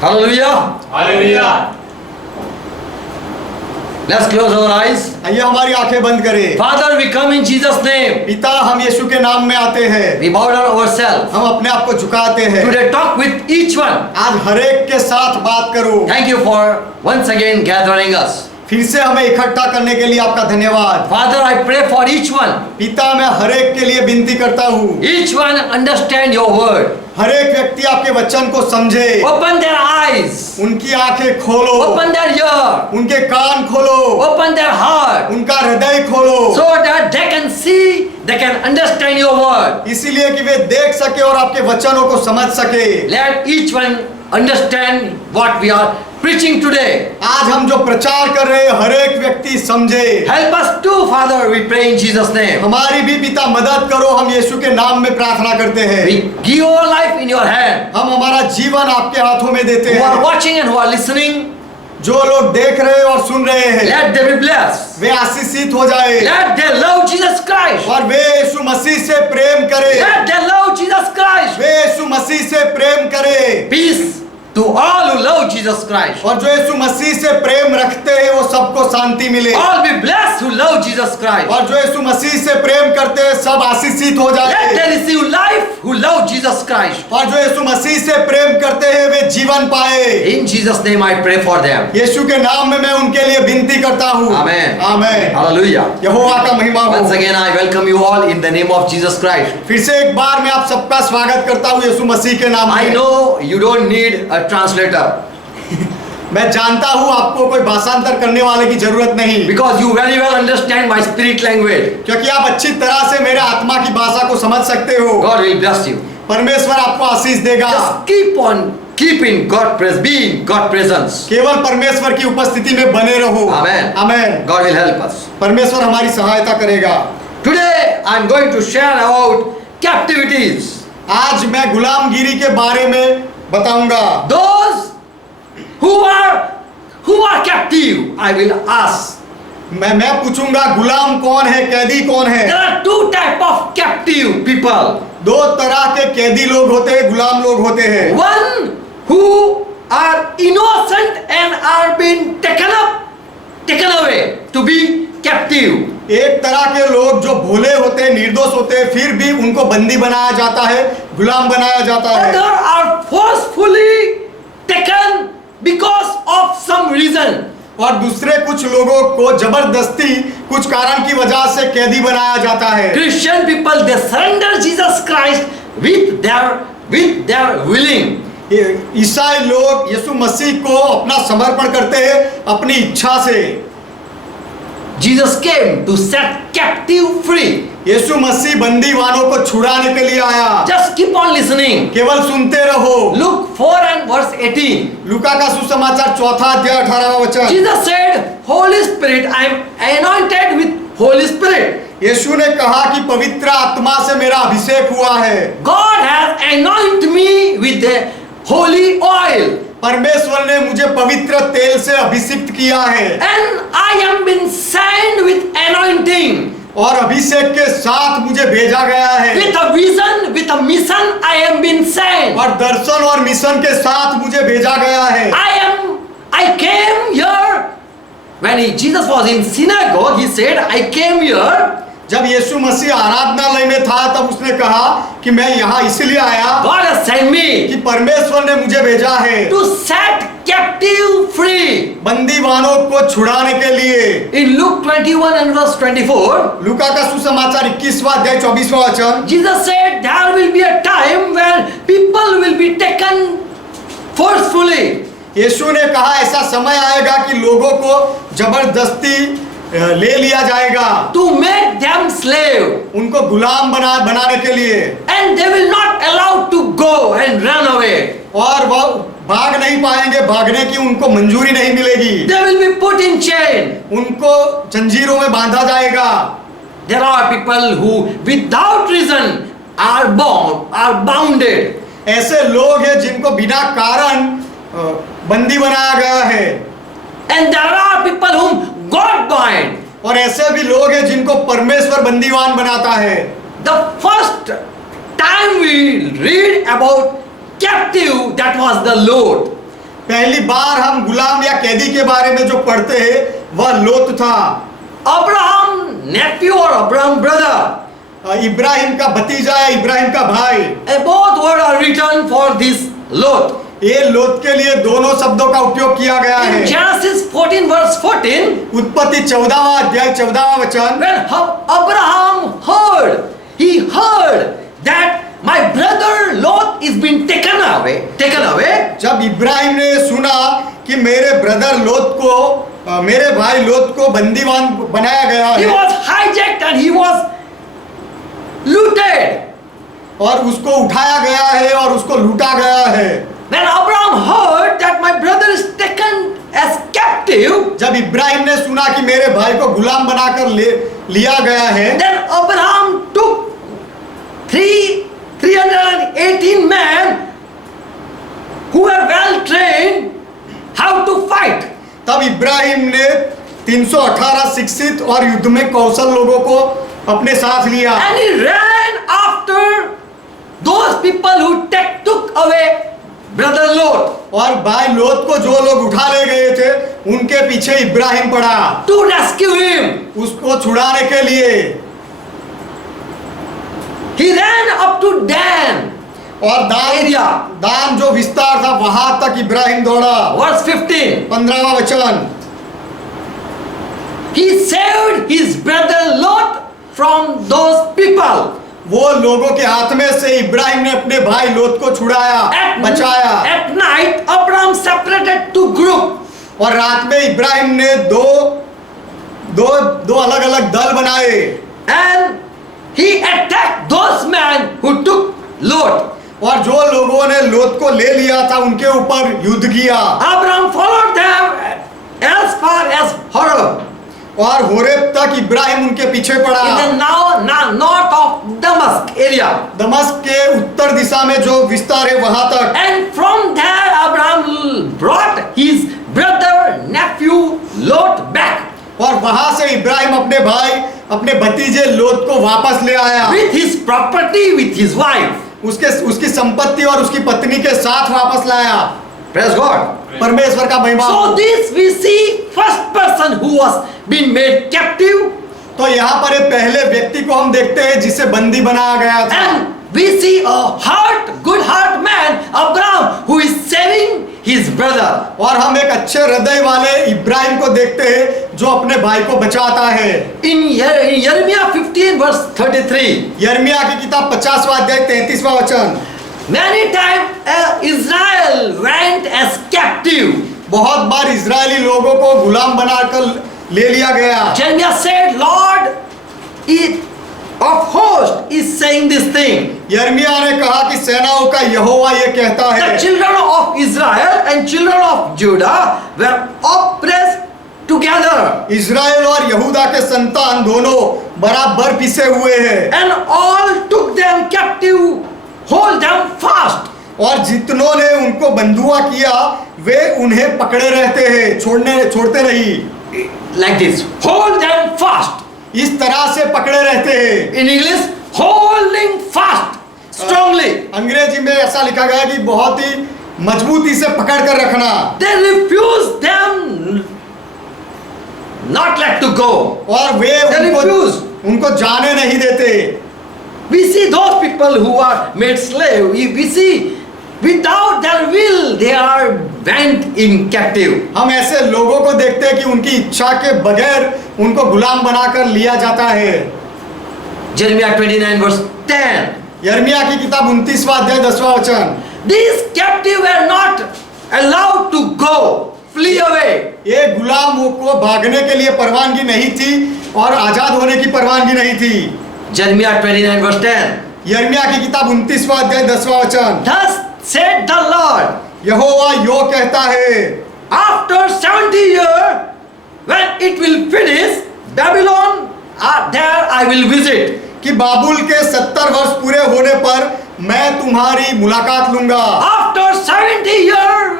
Hallelujah. Hallelujah. Let's close our eyes. आइए हमारी आंखें बंद करें। Father, we come in Jesus' name. पिता, हम यीशु के नाम में आते हैं। We bow down ourselves. हम अपने आप को झुकाते हैं। Today talk with each one. आज हर एक के साथ बात करो। Thank you for once again gathering us. फिर से हमें इकट्ठा करने के लिए आपका धन्यवाद। Father, I pray for each one. पिता, मैं हर एक के लिए विनती करता हूँ। Each one understand your word. हर एक व्यक्ति आपके वचन को समझे। Open their eyes. उनकी आंखें खोलो। Open their ear. उनके कान खोलो। Open their heart. उनका हृदय खोलो। So that they can see, they can understand your word. इसीलिए कि वे देख सके और आपके वचनों को समझ सके। Let each one understand what we are preaching today. आज हम जो प्रचार कर रहे हैं हर एक व्यक्ति समझे। Help us too, Father, we pray in Jesus' name. हमारी भी पिता मदद करो, हम यीशु के नाम में प्रार्थना करते हैं। We give our life in your hand. हम हमारा जीवन आपके हाथों में देते Who are हैं। watching and who are listening, जो लोग देख रहे हैं और सुन रहे हैं let them be blessed. वे आशीषित हो जाए Let them love Jesus Christ. और वे यीशु मसीह से प्रेम करें। Let them love Jesus Christ. वे यीशु मसीह से प्रेम करें Peace to all who love Jesus Christ. और जो यीशु मसीह से प्रेम रखते हैं वो सबको शांति मिले। All be blessed who love Jesus Christ. और जो यीशु मसीह से प्रेम करते हैं सब आशीषित हो Let जाए। them receive life who love Jesus Christ. और जो यीशु मसीह से प्रेम करते हैं वे जीवन पाए। In Jesus' name I pray for them. यीशु के नाम में मैं उनके लिए विनती करता हूँ। Amen. आमेन। Hallelujah. यहोवा का महिमा हो। Once again I welcome you all in the name of Jesus Christ. फिर से एक बार मैं आप सबका स्वागत करता हूँ यीशु मसीह के नाम I में। know you don't need a translator मैं जानता हूँ आपको कोई भाषांतर करने वाले की जरूरत नहीं, because you very well understand my spirit language. क्योंकि आप अच्छी तरह से मेरे आत्मा की भाषा को समझ सकते हो। God will bless you. परमेश्वर आपको आशीष देगा। Just keep in God presence, be in God presence. केवल परमेश्वर की उपस्थिति में बने रहो। Amen. Amen. God will help us. परमेश्वर हमारी सहायता करेगा। Today I am going to share about captivities. आज मैं गुलामगिरी के बारे में बताऊंगा। Those who are captive, I will ask. मैं पूछूंगा गुलाम कौन है, कैदी कौन है। There are two type of captive people. दो तरह के कैदी लोग होते हैं, गुलाम लोग होते हैं। One who are innocent and are being taken away to be captive. एक तरह के लोग जो भोले होते हैं, निर्दोष होते हैं, फिर भी उनको बंदी बनाया जाता है, गुलाम बनाया जाता है। Others are forcefully taken because of some reason. और दूसरे कुछ लोगों को जबरदस्ती कुछ कारण की वजह से कैदी बनाया जाता है। Christian people, they surrender Jesus Christ with their willing. ईसाई लोग यीशु मसीह को अपना समर्पण करते हैं अपनी इच्छा से। Jesus came to set captive free. यीशु मसीह बंदीवानों को छुड़ाने के लिए आया। Just keep on listening. केवल सुनते रहो। Luke 4 and verse 18. लूका का सुसमाचार 4 अध्याय 18वां वचन। Jesus said, Holy Spirit, I am anointed with Holy Spirit. यीशु ने कहा कि पवित्र आत्मा से मेरा अभिषेक हुआ है। God has anointed me with the holy oil. परमेश्वर ने मुझे पवित्र तेल से अभिषिक्त किया है। And I am been sent with anointing. और अभिषेक के साथ मुझे भेजा गया है। With a vision, with a mission, I am been sent. और दर्शन और मिशन के साथ मुझे भेजा गया है। I came here. When Jesus was in synagogue, he said, I came here. जब यीशु मसीह आराधनालय में था तब उसने कहा कि मैं यहाँ इसलिए आया God has sent me कि परमेश्वर ने मुझे भेजा है to set captive free. बंदीवानों को छुड़ाने के लिए। In Luke 21 and verse 24, लूका का सुसमाचार 21वां अध्याय 24वां वचन। Jesus said there will be a time when people will be taken forcefully. यीशु ने कहा ऐसा समय आएगा कि लोगों को जबरदस्ती ले लिया जाएगा To make them slave. उनको गुलाम बनाने के लिए। And they will not allow to go and run away. और वह भाग नहीं पाएंगे, भागने की उनको मंजूरी नहीं मिलेगी। They will be put in chain. उनको जंजीरों में बांधा जाएगा। There are people who without reason are bounded. ऐसे लोग हैं जिनको बिना कारण बंदी बनाया गया है। And there are people whom God bind. और ऐसे भी लोग हैं जिनको परमेश्वर बंदीवान बनाता है। The first time we read about captive, that was the Lord. पहली बार हम गुलाम या कैदी के बारे में जो पढ़ते हैं वह लोत था। Abraham nephew or Abraham brother. Ibrahim का भतीजा है, इब्राहिम का भाई। Both words are written for this Lot. ये लोत के लिए दोनों शब्दों का उपयोग किया गया In है। Genesis 14 verse 14, उत्पत्ति 14वां अध्याय 14वां वचन, when Abraham heard, he heard that my brother Lot is being taken away. जब इब्राहिम ने सुना कि मेरे ब्रदर लोत को, मेरे भाई लोत को बंदीवान बनाया गया He है was hijacked and he was looted. और उसको उठाया गया है और उसको लूटा गया है। When Abraham heard that my brother is taken as captive, जब इब्राहिम ने सुना कि मेरे भाई को गुलाम बनाकर लिया गया है, then Abraham took 318 men who were well trained how to fight. तब इब्राहिम ने 318 शिक्षित और युद्ध में कौशल लोगों को अपने साथ लिया And he ran after those people who took away brother Lot और भाई लोत को जो लोग उठा ले गए थे उनके पीछे इब्राहिम पड़ा to rescue him. उसको छुड़ाने के लिए। He ran up to Dan. और दान जो विस्तार था वहां तक इब्राहिम दौड़ा। Verse 15. 15वां वचन, He saved his brother Lot from those people. वो लोगों के हाथ में से इब्राहिम ने अपने भाई लोत को छुड़ाया, बचाया। At night, Abraham separated two groups. और रात में इब्राहिम ने दो अलग अलग दल बनाए And he attacked those men who took Lot. और जो लोगों ने लोत को ले लिया था उनके ऊपर युद्ध किया। Abraham followed them as far as Horeb. और होरेब तक इब्राहिम उनके पीछे पड़ा। In the now north of Damascus area. Damask के उत्तर दिशा में जो विस्तार है वहां तक। And from there Abraham brought his brother nephew Lot back. और वहां से इब्राहिम अपने भाई, अपने भतीजे लोत को वापस ले आया। With his property, with his wife. उसकी संपत्ति और उसकी पत्नी के साथ वापस लाया। Praise God. परमेश्वर का महिमा। So this we see first person who was being made captive. तो यहाँ पर एक पहले व्यक्ति को हम देखते हैं जिसे बंदी बनाया गया था। And we see a good heart man, Abraham, who is saving his brother. और हम एक अच्छे हृदय वाले इब्राहिम को देखते हैं जो अपने भाई को बचाता है। In Jeremiah 15 verse 33. यिर्मयाह की किताब 50वां अध्याय 33वां वचन, Many times Israel went as captive. बहुत बार इजरायली लोगों को गुलाम बनाकर ले लिया गया। Jeremiah said, Lord of hosts is saying this thing. यिर्मयाह ने कहा कि सेनाओं का यहोवा ये कहता है, The children of Israel and children of Judah were oppressed together. Israel और यहूदा के संतान दोनों बराबर पिसे हुए हैं। And all took them captive, hold them fast. और जितनों ने उनको बंधुआ किया वे उन्हें पकड़े रहते हैं, छोड़ते नहीं। Like this, hold them fast. इस तरह से पकड़े रहते हैं। In English, holding fast, strongly. अंग्रेजी में ऐसा लिखा गया कि बहुत ही मजबूती से पकड़ कर रखना। They refuse them not let to go. और वे उनको जाने नहीं देते। We see those people who are made slave. We see without their will they are went in captive. हम ऐसे लोगों को देखते हैं कि उनकी इच्छा के बगैर उनको गुलाम बनाकर लिया जाता है। Jeremiah 29 verse 10. यिर्मयाह की किताब 29वां अध्याय 10वां वचन, These captives were not allowed to go, flee away. ये गुलामों को भागने के लिए परवानगी नहीं थी और आजाद होने की परवानगी नहीं थी। Jeremiah 29 verse 10. यिर्मयाह की किताब 29वां अध्याय 10वां वचन, Thus said the Lord, यहोवा यो कहता है, after 70 years, when it will finish, Babylon, there I will visit. कि बाबुल के 70 वर्ष पूरे होने पर मैं तुम्हारी मुलाकात लूंगा। After 70 years,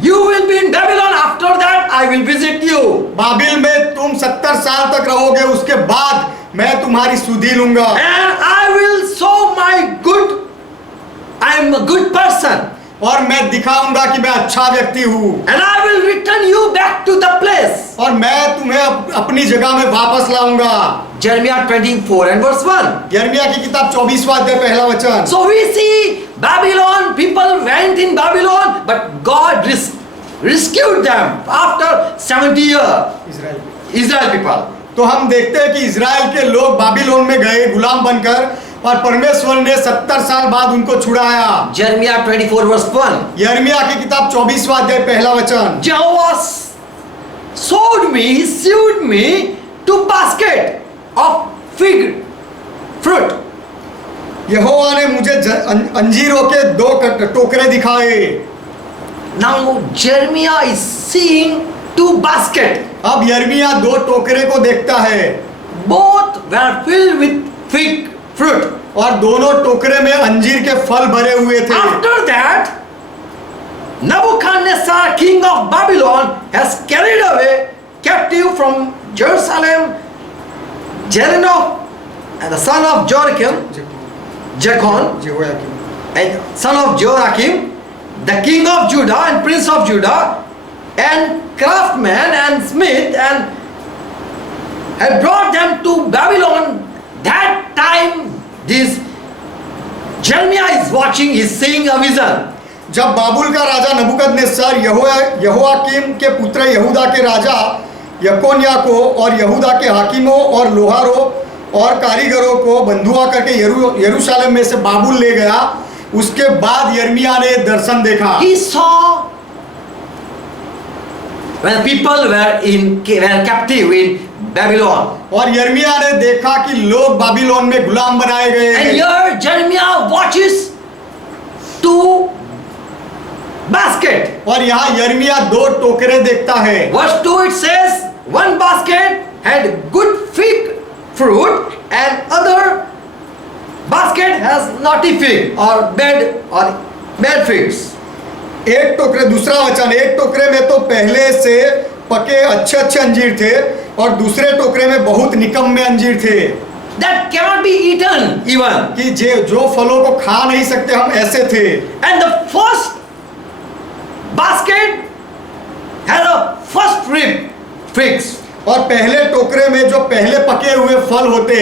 you will be in Babylon. After that, I will visit you. Babil में तुम 70 साल तक रहोगे, उसके बाद मैं तुम्हारी सुधि लूंगा। And I will show my good. I am a good person. और मैं दिखाऊंगा कि मैं अच्छा व्यक्ति हूँ, and I will return you back to the place. और मैं तुम्हें अपनी जगह में वापस लाऊंगा। Jeremiah 24 and verse 1. यिर्मयाह की किताब 24वां अध्याय पहला वचन। So we see Babylon, people went in Babylon, but God rescued them after 70 years. Israel people. तो हम देखते हैं कि इजराइल के लोग बाबिलोन में गए गुलाम बनकर, और परमेश्वर ने 70 साल बाद उनको छुड़ाया। Jeremiah 24 verse 1. यिर्मयाह की किताब 24वां अध्याय पहला वचन। Jehovah sewed me to basket of fig fruit. यहोवा ने मुझे अंजीरों के 2 टोकरे दिखाए। Now Jeremiah is seeing 2 baskets. अब यिर्मयाह 2 टोकरे को देखता है, Both were filled with fig fruit. और दोनों टोकरे में अंजीर के फल भरे हुए थे। After that, Nebuchadnezzar, king of Babylon, has carried away captive from Jerusalem Jeremiah and the son of Jechon, and son of Joachim, the king of Judah and prince of Judah, and craftsman and smith, and had brought them to Babylon. That time this Jeremiah is watching, is seeing a vision. जब बाबुल का राजा नबूकदनेस्सर यहोयाकीम के पुत्र यहूदा के राजा यकोन्या को और यहूदा के हाकिमों और लोहारों और कारीगरों को बंधुआ करके यरूशलेम में से बाबुल ले गया, उसके बाद यिर्मयाह ने दर्शन देखा। He saw when people were captive in Babylon. और यिर्मयाह ने देखा कि लोग बाबिलोन में गुलाम बनाए गए And हैं। here Jeremiah watches 2 baskets. और यहाँ यिर्मयाह 2 टोकरे देखता है। Verse 2 it says, one basket had good fig fruit and other basket has naughty fig or bad figs. एक टोकरे, दूसरा वचन, एक टोकरे में तो पहले से पके अच्छे अच्छे अंजीर थे और दूसरे टोकरे में बहुत निकम्मे अंजीर थे। That cannot be eaten even. कि जो फलों को खा नहीं सकते हम, ऐसे थे। And the first basket had a first rib figs. और पहले टोकरे में जो पहले पके हुए फल होते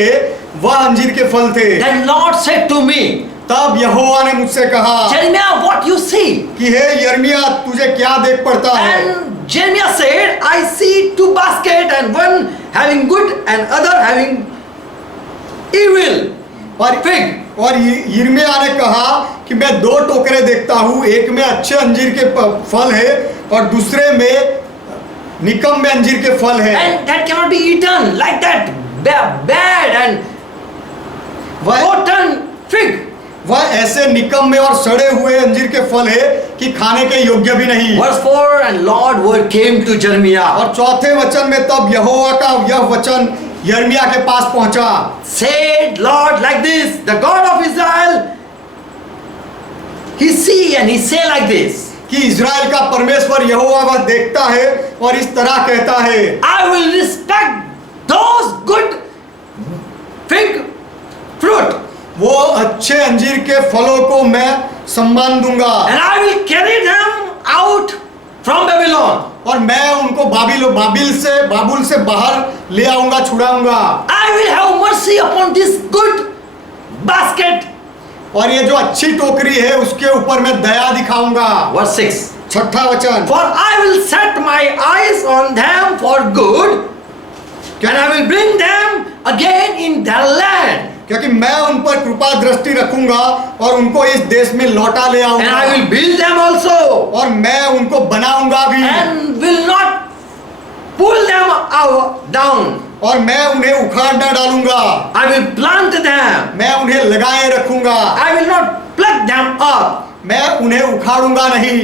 वह अंजीर के फल थे। Then Lord said to me, तब यहोवा ने मुझसे कहा Jeremiah, what you see? कि हे यिर्मयाह, तुझे क्या देख पड़ता है? And Jeremiah said, I see 2 baskets, and one having good and other having evil. और fig. और यिर्मयाह ने कहा कि मैं 2 टोकरे देखता हूँ, एक में अच्छे अंजीर के फल है और दूसरे में निकम्मे अंजीर के फल है। And that cannot be eaten like that bad and rotten fig. वह ऐसे निकम्मे और सड़े हुए अंजीर के फल है कि खाने के योग्य भी नहीं। Verse 4, and Lord word came to Jeremiah. और चौथे वचन में तब यहोवा का यह वचन यिर्मयाह के पास पहुंचा। Said Lord like this, the God of Israel, he see and he say like this. कि इज़राइल का परमेश्वर यहोवा वह देखता है और इस तरह कहता है, I will respect those good fig fruit. वो अच्छे अंजीर के फलों को मैं सम्मान दूंगा। And I will carry them out from Babylon. और मैं उनको बाबुल से बाहर ले आऊंगा, छुड़ाऊंगा। I will have mercy upon this good basket. और ये जो अच्छी टोकरी है उसके ऊपर मैं दया दिखाऊंगा। Verse 6. छठा वचन, For I will set my eyes on them for good, and I will bring them again in their land. क्योंकि मैं उन पर कृपा दृष्टि रखूंगा और उनको इस देश में लौटा ले And आऊंगा। I will build them also, और मैं उनको बनाऊंगा भी, and will not pull them down. और मैं उन्हें उखाड़ न डालूंगा। I will plant them. मैं उन्हें लगाए रखूंगा। I will not pluck them up. मैं उन्हें उखाड़ूंगा नहीं।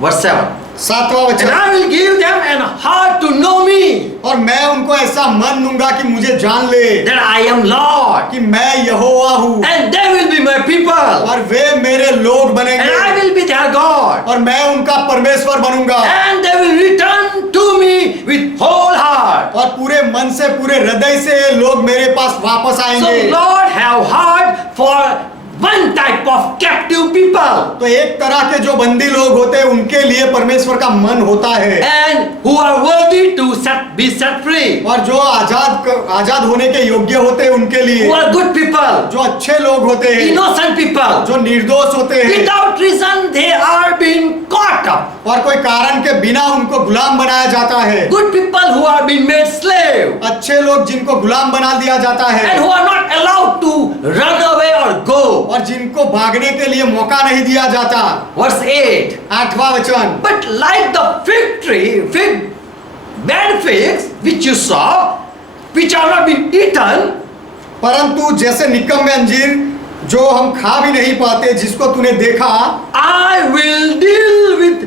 Verse 7. सातवां And वचन, I will give them an heart to know me, और मैं उनको ऐसा मन दूंगा कि मुझे जान ले that I am Lord, कि मैं यहोवा हूँ, and they will be my people, और वे मेरे लोग and I बनेंगे will be their God, और मैं उनका परमेश्वर बनूंगा। and they will return to me with whole heart. और पूरे मन से, पूरे हृदय से लोग मेरे पास वापस So आएंगे। Lord have heart for one type of captive people, तो एक तरह के जो बंदी लोग होते हैं उनके लिए परमेश्वर का मन होता है, and who are worthy to be set free, और जो आजाद होने के योग्य होते हैं उनके लिए, who are good people, जो अच्छे लोग होते हैं, innocent people. जो निर्दोष होते हैं, Without reason they are being caught up. और कोई कारण के बिना उनको गुलाम बनाया जाता है। Good people who are being made slave अच्छे लोग जिनको गुलाम बना दिया जाता and है who are not allowed to run away or go. और जिनको भागने के लिए मौका नहीं दिया जाता। Verse 8. 8वां वचन, But like the bad figs which you saw, which are not been eaten, परंतु जैसे निकम्मे अंजीर जो हम खा भी नहीं पाते, जिसको तूने देखा, I will deal with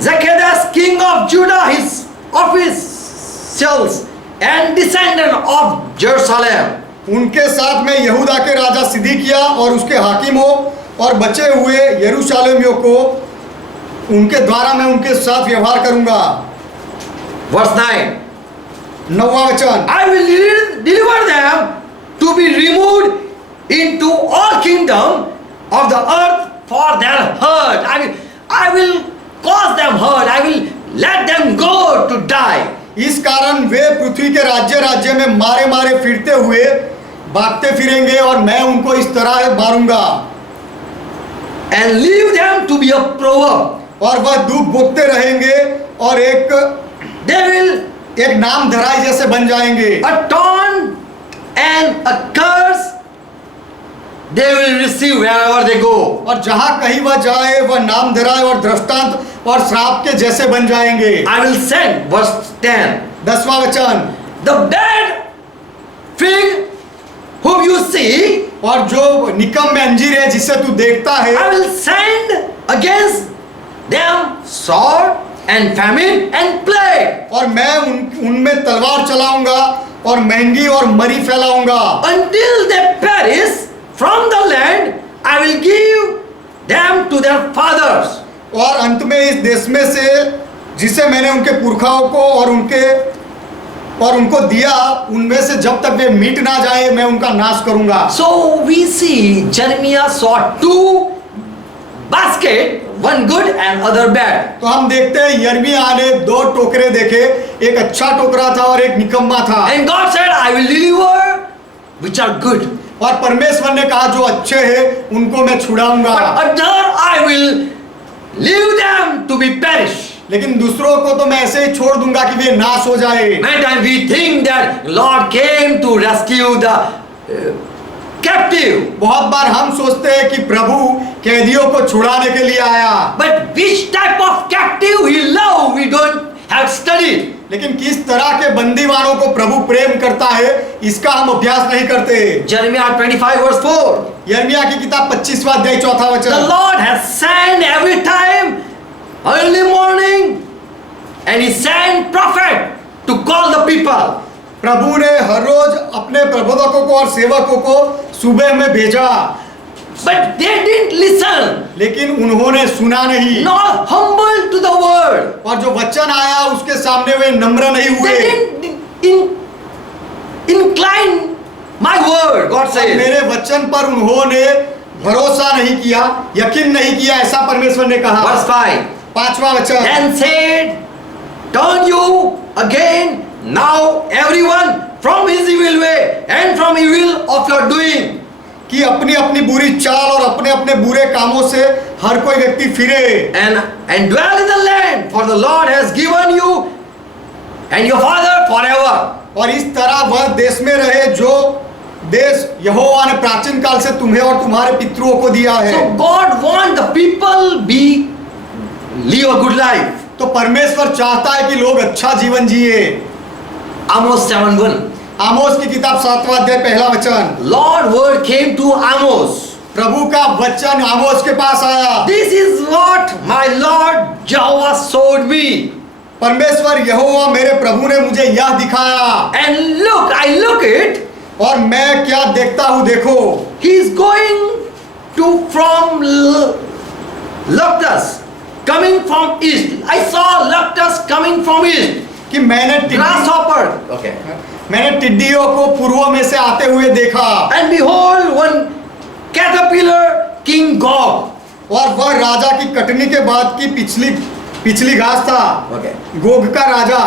Zacchaeus, king of Judah, his officials and descendant of Jerusalem. उनके साथ में यहूदा के राजा सिदकिय्या और उसके हाकिमों और बचे हुए यरूशलेमियों को उनके द्वारा मैं उनके साथ व्यवहार करूंगा। Verse 9. 9वां वचन, I will deliver them to be removed into all kingdom of the earth for their hurt. I will cause them hurt. I will let them go to die. इस कारण वे पृथ्वी के राज्य राज्य में मारे मारे फिरते हुए भागते फिरेंगे और मैं उनको इस तरह मारूंगा। And leave them to be a proverb. और वह दुख भोगते रहेंगे और They will एक नाम धराई जैसे बन जाएंगे। a taunt and a curse they will receive wherever they go. और जहां कहीं वह जाए वह नाम धराए और दृष्टांत और श्राप के जैसे बन जाएंगे। I will send, verse 10, 10वां वचन, the bad fig whom you see, और जो निकम्मे अंजीर है जिसे तू देखता है, I will send against them sword and famine and plague, और मैं उनमें तलवार चलाऊंगा और महंगी और मरी फैलाऊंगा। until they perish from the land. I will give them to their fathers. और अंत में इस देश में से जिसे मैंने उनके पुरखाओं को और उनको दिया, उनमें से जब तक वे मिट ना जाए मैं उनका नाश करूंगा। So we see Jeremiah saw two baskets, one good and other bad. तो हम देखते हैं यिर्मयाह ने दो टोकरे देखे, एक अच्छा टोकरा था और एक निकम्मा था। And God said, I will deliver which are good, और परमेश्वर ने कहा जो अच्छे हैं उनको मैं छुड़ाऊंगा, but other I will leave them to be perished. लेकिन दूसरों को तो मैं ऐसे ही छोड़ दूंगा कि वे नाश हो जाए। Many times we think that Lord came to rescue the captive. बहुत बार हम सोचते हैं कि प्रभु कैदियों को छुड़ाने के लिए आया, But which type of captive he loved, we don't have studied. लेकिन किस तरह के बंदीवानों को प्रभु प्रेम करता है इसका हम अभ्यास नहीं करते। Jeremiah 25 verse 4. यिर्मयाह की किताब 25वां अध्याय 4वां The वचन, Lord has sent every time early morning and he sent prophet to call the people. प्रभु ने हर रोज अपने प्रबोधकों को और सेवकों को सुबह में भेजा, But they didn't listen, लेकिन उन्होंने सुना नहीं, nor humble to the word. और जो वचन आया उसके सामने वे नम्र नहीं हुए। They didn't incline my word, God और says. मेरे वचन पर उन्होंने भरोसा नहीं किया, यकीन नहीं किया, ऐसा परमेश्वर ने कहा। Verse 5. 5वां वचन, Then said, turn you again now everyone from his evil way and from evil of your doing. कि अपनी अपनी बुरी चाल और अपने अपने बुरे कामों से हर कोई व्यक्ति फिरे And dwell in the land, for the Lord has given you and your father forever. और इस तरह वह देश में रहे जो देश यहोवा ने प्राचीन काल से तुम्हें और तुम्हारे पितरों को दिया है। So God wants the people live a good life. तो परमेश्वर चाहता है कि लोग अच्छा जीवन जिए। Amos 7:1. आमोस की किताब 7वां अध्याय 1 वचन, Lord word came to Amos. प्रभु का वचन आमोस के पास आया। This is what my Lord Jehovah showed me. परमेश्वर यहोवा मेरे प्रभु ने मुझे यह दिखाया, And look, I look it. और मैं क्या देखता हूँ, देखो, He is going to from Luctus, coming from east. I saw Luctus coming from east. कि grasshopper. Okay. मैंने टिड्डियों को पूर्व में से आते हुए देखा, And behold, one caterpillar, King Gog. और वह राजा की कटनी के बाद की पिछली घास था, Okay. गोग का राजा।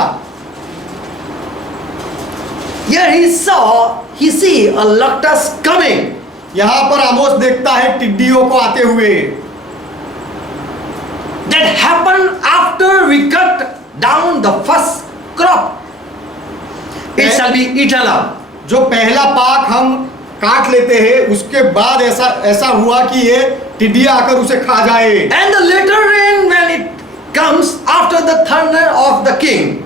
Here he see a lotus coming. यहाँ पर आमोस देखता है टिड्डियों को आते हुए। That happened after we cut down the first crop. It shall be eaten up. जो पहला पाक हम काट लेते हैं, उसके बाद ऐसा हुआ कि ये टिड्डियां आकर उसे खा जाए। And the later rain when it comes after the thunder of the king.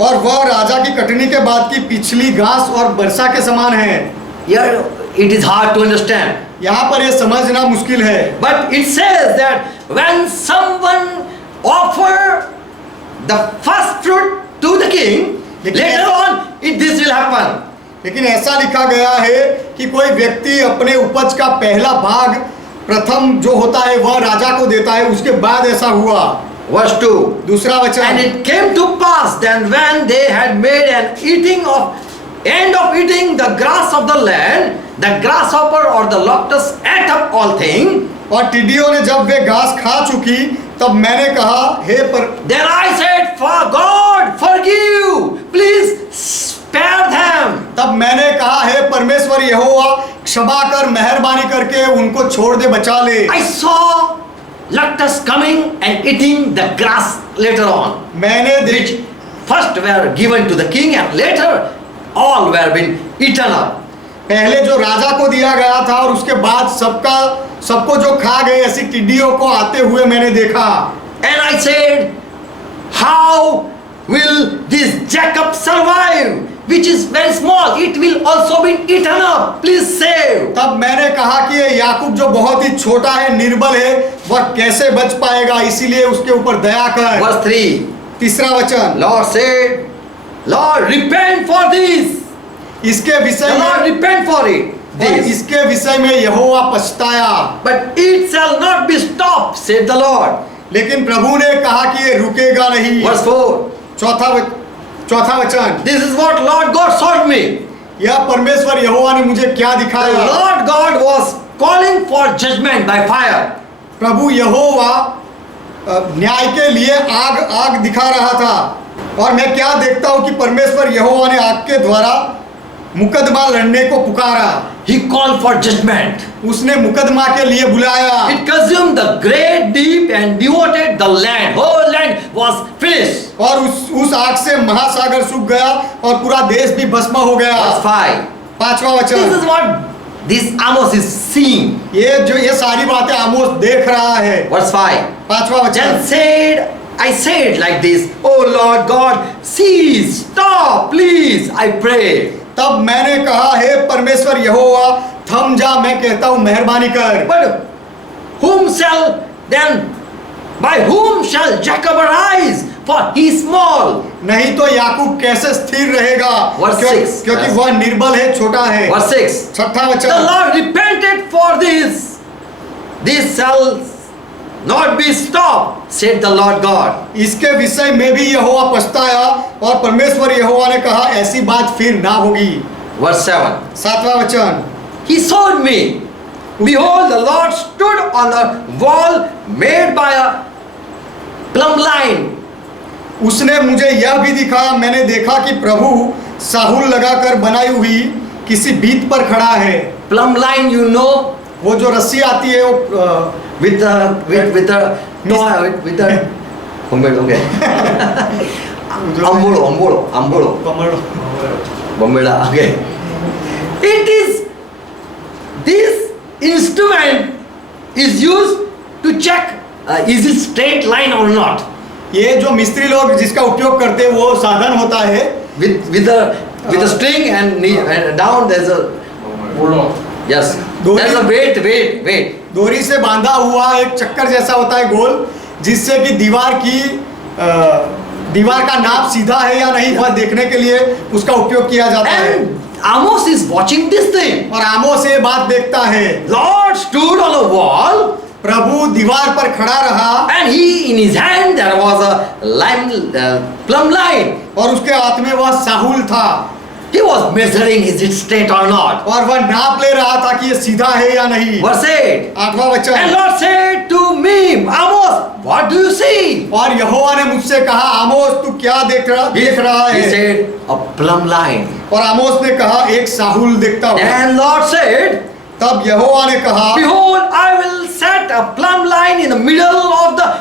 और वह राजा की कटनी के बाद की पिछली घास और वर्षा के समान है। Here it is hard to understand. यहाँ पर ये समझना मुश्किल है। But it says that when someone offer the first fruit to the king, later on this will happen. लेकिन ऐसा लिखा गया है कि कोई व्यक्ति अपने उपज का पहला भाग प्रथम जो होता है वह राजा को देता है, उसके बाद ऐसा हुआ। Verse 2. दूसरा वचन। And it came to pass then when they had made an end of eating the grass of the land, the grasshopper or the locust ate up all things. और टिड्डियों ने जब वे घास खा चुकी, तब मैंने कहा, हे पर Then I said, for God forgive, please spare them. तब मैंने कहा, हे परमेश्वर यहोवा, क्षमा कर, मेहरबानी करके उनको छोड़ दे, बचा ले। I saw locusts coming and eating the grass later on, मैंने which first were given to the king and later all were been eaten up. पहले जो राजा को दिया गया था और उसके बाद सबको जो खा गए, ऐसी टिड्डियों को आते हुए मैंने देखा। And I said, how will this Jacob survive, which is very small? It will also be eaten up. Please save. तब मैंने कहा कि ये याकूब जो बहुत ही छोटा है, निर्बल है, वह कैसे बच पाएगा, इसीलिए उसके ऊपर दया कर। Verse 3. तीसरा वचन। Lord said, Lord, repent for this. इसके विषय The Lord में repent for it. This. इसके विषय में यहोवा पछताया। But it shall not be stopped, said the Lord. लेकिन प्रभु ने कहा कि ये रुकेगा नहीं। Verse 4. चौथा वचन। This is what Lord God showed me. यह परमेश्वर यहोवा ने मुझे क्या The दिखाया। Lord God was calling for judgment by fire. प्रभु यहोवा न्याय के लिए आग दिखा रहा था, और मैं क्या देखता हूं कि परमेश्वर यहोवा ने आग के द्वारा मुकदमा लड़ने को पुकारा। He called for judgment. उसने मुकदमा के लिए बुलाया। It consumed the great deep and devoted the land. Whole land was finished. और उस आग से महासागर सूख गया और पूरा देश भी भस्म हो गया। Verse 5. पांचवा This वचन। is what this Amos is seeing. ये सारी बातें आमोस देख रहा है। Verse 5. पांचवा वचन। Then I said like this, oh Lord God, cease, stop, please, I pray. तब मैंने कहा, हे परमेश्वर यहोवा, थम जा, मैं कहता हूं, मेहरबानी कर। But by whom shall Jacob arise? For he is small. नहीं तो याकूब कैसे स्थिर रहेगा? Verse 6. क्योंकि वह निर्बल है, छोटा है। Verse 6. छठा The वचन। Lord repented for this. This shall not be stopped, said the Lord God. इसके विषय में भी यहोवा पछताया, और परमेश्वर यहोवा ने कहा, ऐसी बात फिर ना होगी। Verse 7. सातवां वचन। He showed me, behold, the Lord stood on a wall made by a plumb line. उसने मुझे यह भी दिखा, मैंने देखा कि प्रभु साहुल लगाकर बनाई हुई किसी बीत पर खड़ा है। Plumb line, you know, वो जो रस्सी आती है, वो with the okay. Ambolo. Bombela. Okay. This instrument is used to check is it straight line or not. ये जो मिस्त्री लोग जिसका उपयोग करते हैं, वो साधन होता है with a string and down there's a yes. There's a weight. डोरी से बांधा हुआ एक चक्कर जैसा होता है गोल, जिससे कि दीवार का नाप सीधा है या नहीं, वह देखने के लिए उसका उपयोग किया जाता है। And Amos is watching this thing. और आमोस ये बात देखता है। Lord stood on a wall. प्रभु दीवार पर खड़ा रहा and in his hand there was a plumb line. और उसके हाथ में वह साहुल था He was measuring is it straight or not. और वह नाप ले रहा था कि ये सीधा है या नहीं। Verse 8. 8वां And वचन, Lord said to me, Amos, what do you see? और यहोवा ने मुझसे कहा, आमोस तू क्या देख रहा He है? said, a plumb line. और आमोस ने कहा, एक साहुल देखता हूँ। And Lord said, तब यहोवा ने कहा, behold, I will set a plumb line in the middle of the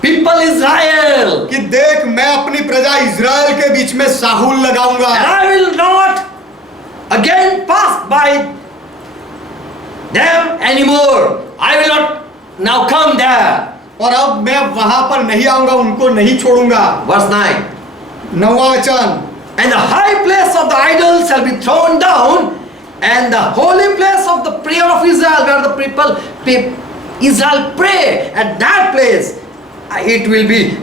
people Israel. कि देख मैं अपनी प्रजा इज़राइल के बीच में साहुल लगाऊंगा And I will not again pass by them anymore. I will not now come there. और अब मैं वहां पर नहीं आऊंगा, उनको नहीं छोड़ूंगा। Verse 9. 9वां वचन, And the high place of the idols shall be thrown down, and the holy place of the prayer of Israel, where the Israel pray, at that place it will be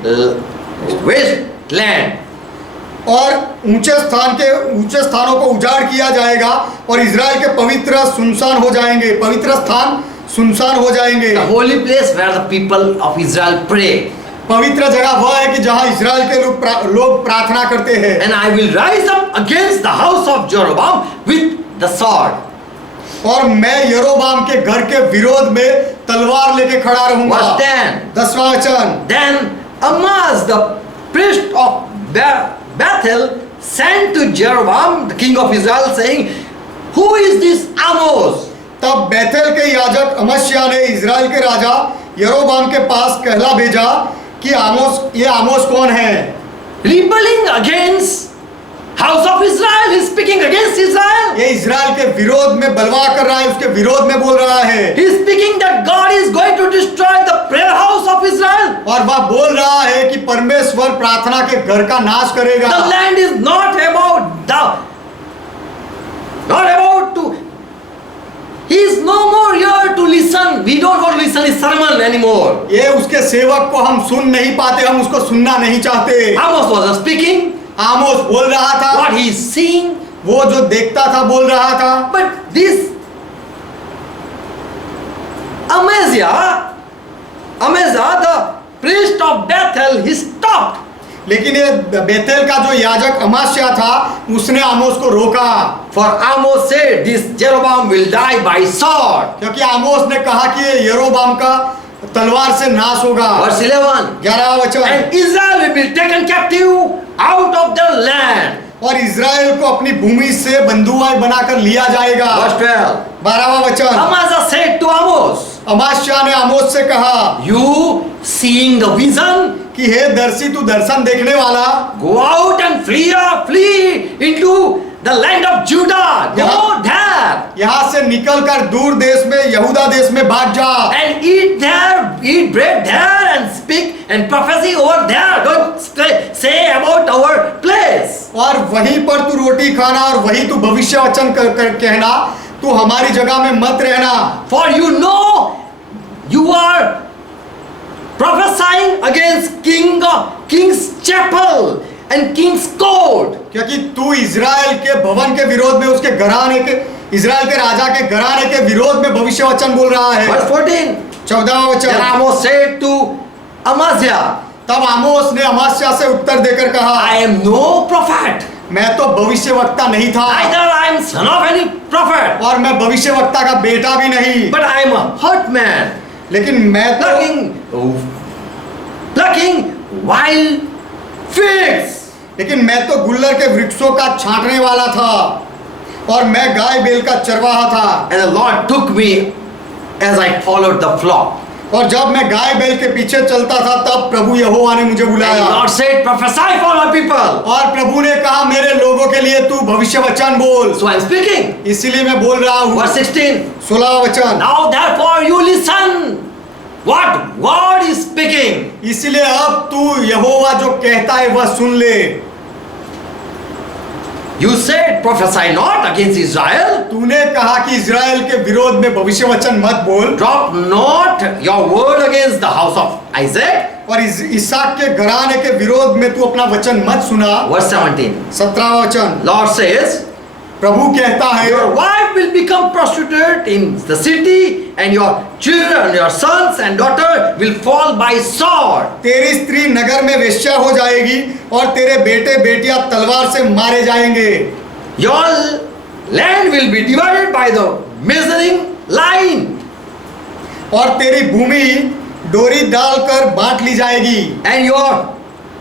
wasteland. और ऊंचे स्थानों को उजाड़ किया जाएगा और Israel के पवित्र सुनसान हो जाएंगे, पवित्र स्थान सुनसान हो जाएंगे। The holy place where the people of Israel pray. पवित्र जगह वह है कि जहां इज़राइल के लोग प्रार्थना करते हैं। And I will rise up against the house of Jeroboam with the sword. और मैं यरोबाम के घर के विरोध में तलवार लेके खड़ा रहूंगा। Verse 10. 10वां वचन, Then Amaz, the priest of Bethel, sent to Jeroboam, the king of Israel, saying, who is this Amos? तब बैथेल के याजक अमस्या ने इज़राइल के राजा यरोबाम के पास कहला भेजा कि ये आमोस कौन है? Rebelling against house of Israel. He is speaking against Israel. ये इज़राइल के विरोध में बलवा कर रहा है, उसके विरोध में बोल रहा है। He is speaking that God is going to destroy the prayer house of Israel. और वह बोल रहा है कि परमेश्वर प्रार्थना के घर का नाश करेगा। The land is not about to. He is no more here to listen. We don't want to listen his sermon anymore. ये उसके सेवक को हम सुन नहीं पाते, हम उसको सुनना नहीं चाहते। Amos was speaking. आमोस बोल रहा था, What he is seeing. वो जो देखता था बोल रहा था। But this Amaziah, the priest of Bethel, he stopped. लेकिन ये बेथेल का जो याजक अमास्या था, उसने आमोस को रोका। For Amos said, this Jeroboam will die by sword. क्योंकि आमोस ने कहा कि ये यरोबाम का तलवार से नाश होगा। Verse 11. 11वां वचन, And Israel will be taken captive out of their land. और इज़राइल को अपनी भूमि से बंधुआ बनाकर लिया जाएगा। Verse 12. 12वां वचन, Amasa said to Amos, Amavasya ने आमोस से कहा you seeing the vision, कि हे दर्शी, तू दर्शन देखने वाला, go out and flee into the land of Judah. Go there यहाँ से निकलकर दूर देश में, यहूदा देश में भाग जा and eat bread there and speak and prophesy over there. Don't say about our place. और वहीं पर तू रोटी खाना और वहीं तू भविष्य वचन कहना, तू हमारी जगह में मत रहना। For you know you are prophesying against king's chapel and king's court. क्योंकि तू इज़राइल के भवन के विरोध में, उसके घराने के, इज़राइल के राजा के घराने के विरोध में भविष्य वचन बोल रहा है। Verse 14. 14वां Then वचन, Amos said to Amaziah, तब आमोस ने अमास्या से उत्तर देकर कहा, I am no prophet, मैं तो भविष्यवक्ता नहीं था, neither I am son of any prophet, और मैं भविष्यवक्ता का बेटा भी नहीं, but I am a hurt man, लेकिन मैं तो plucking wild figs. लेकिन मैं तो गुल्लर के वृक्षों का छांटने वाला था और मैं गाय बैल का चरवाहा था। And the Lord took me as I followed the flock. और जब मैं गाय बैल के पीछे चलता था, तब प्रभु यहोवा ने मुझे And बुलाया Lord said, prophesy for my people. और प्रभु ने कहा, मेरे लोगों के लिए तू भविष्य वचन बोल। So I am speaking. इसीलिए मैं बोल रहा हूँ। Verse 16. 16वां वचन, Now therefore you listen what God is speaking. इसलिए अब तू यहोवा जो कहता है वह सुन ले। You said prophesy not against Israel. तूने कहा कि इज़राइल के विरोध में भविष्य वचन मत बोल, Drop not your word against the house of Isaac. और इसहाक के घराने के विरोध में तू अपना वचन मत सुना। Verse 17. 17वां वचन, Lord says, प्रभु कहता है your wife will become prostitute in the city, and your children, your sons and daughter will fall by sword. तेरी स्त्री नगर में वेश्या हो जाएगी और तेरे बेटे बेटियां तलवार से मारे जाएंगे। Your land will be divided by the measuring line, और तेरी भूमि डोरी डालकर बांट ली जाएगी।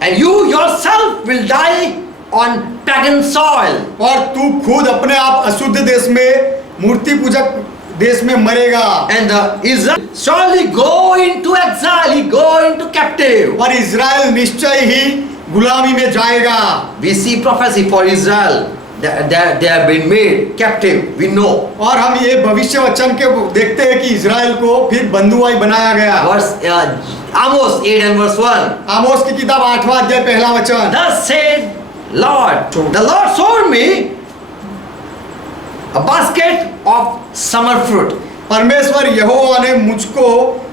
and you yourself will die on pagan soil. और तू खुद अपने आप अशुद्ध देश में, मूर्ति पूजक देश में मरेगा। And the Israel surely go into exile, he go into captive. और इज़राइल निश्चय ही गुलामी में जाएगा। We see prophecy for Israel. They have been made captive. We know. और हम ये भविष्य वचन के देखते हैं कि इज़राइल को फिर बंधुआई बनाया गया। Verse Amos 8 and verse 1. आमोस की किताब 8वां अध्याय पहला वचन। Thus said Lord, the Lord showed me a basket of summer fruit. परमेश्वर यहोवा ने मुझको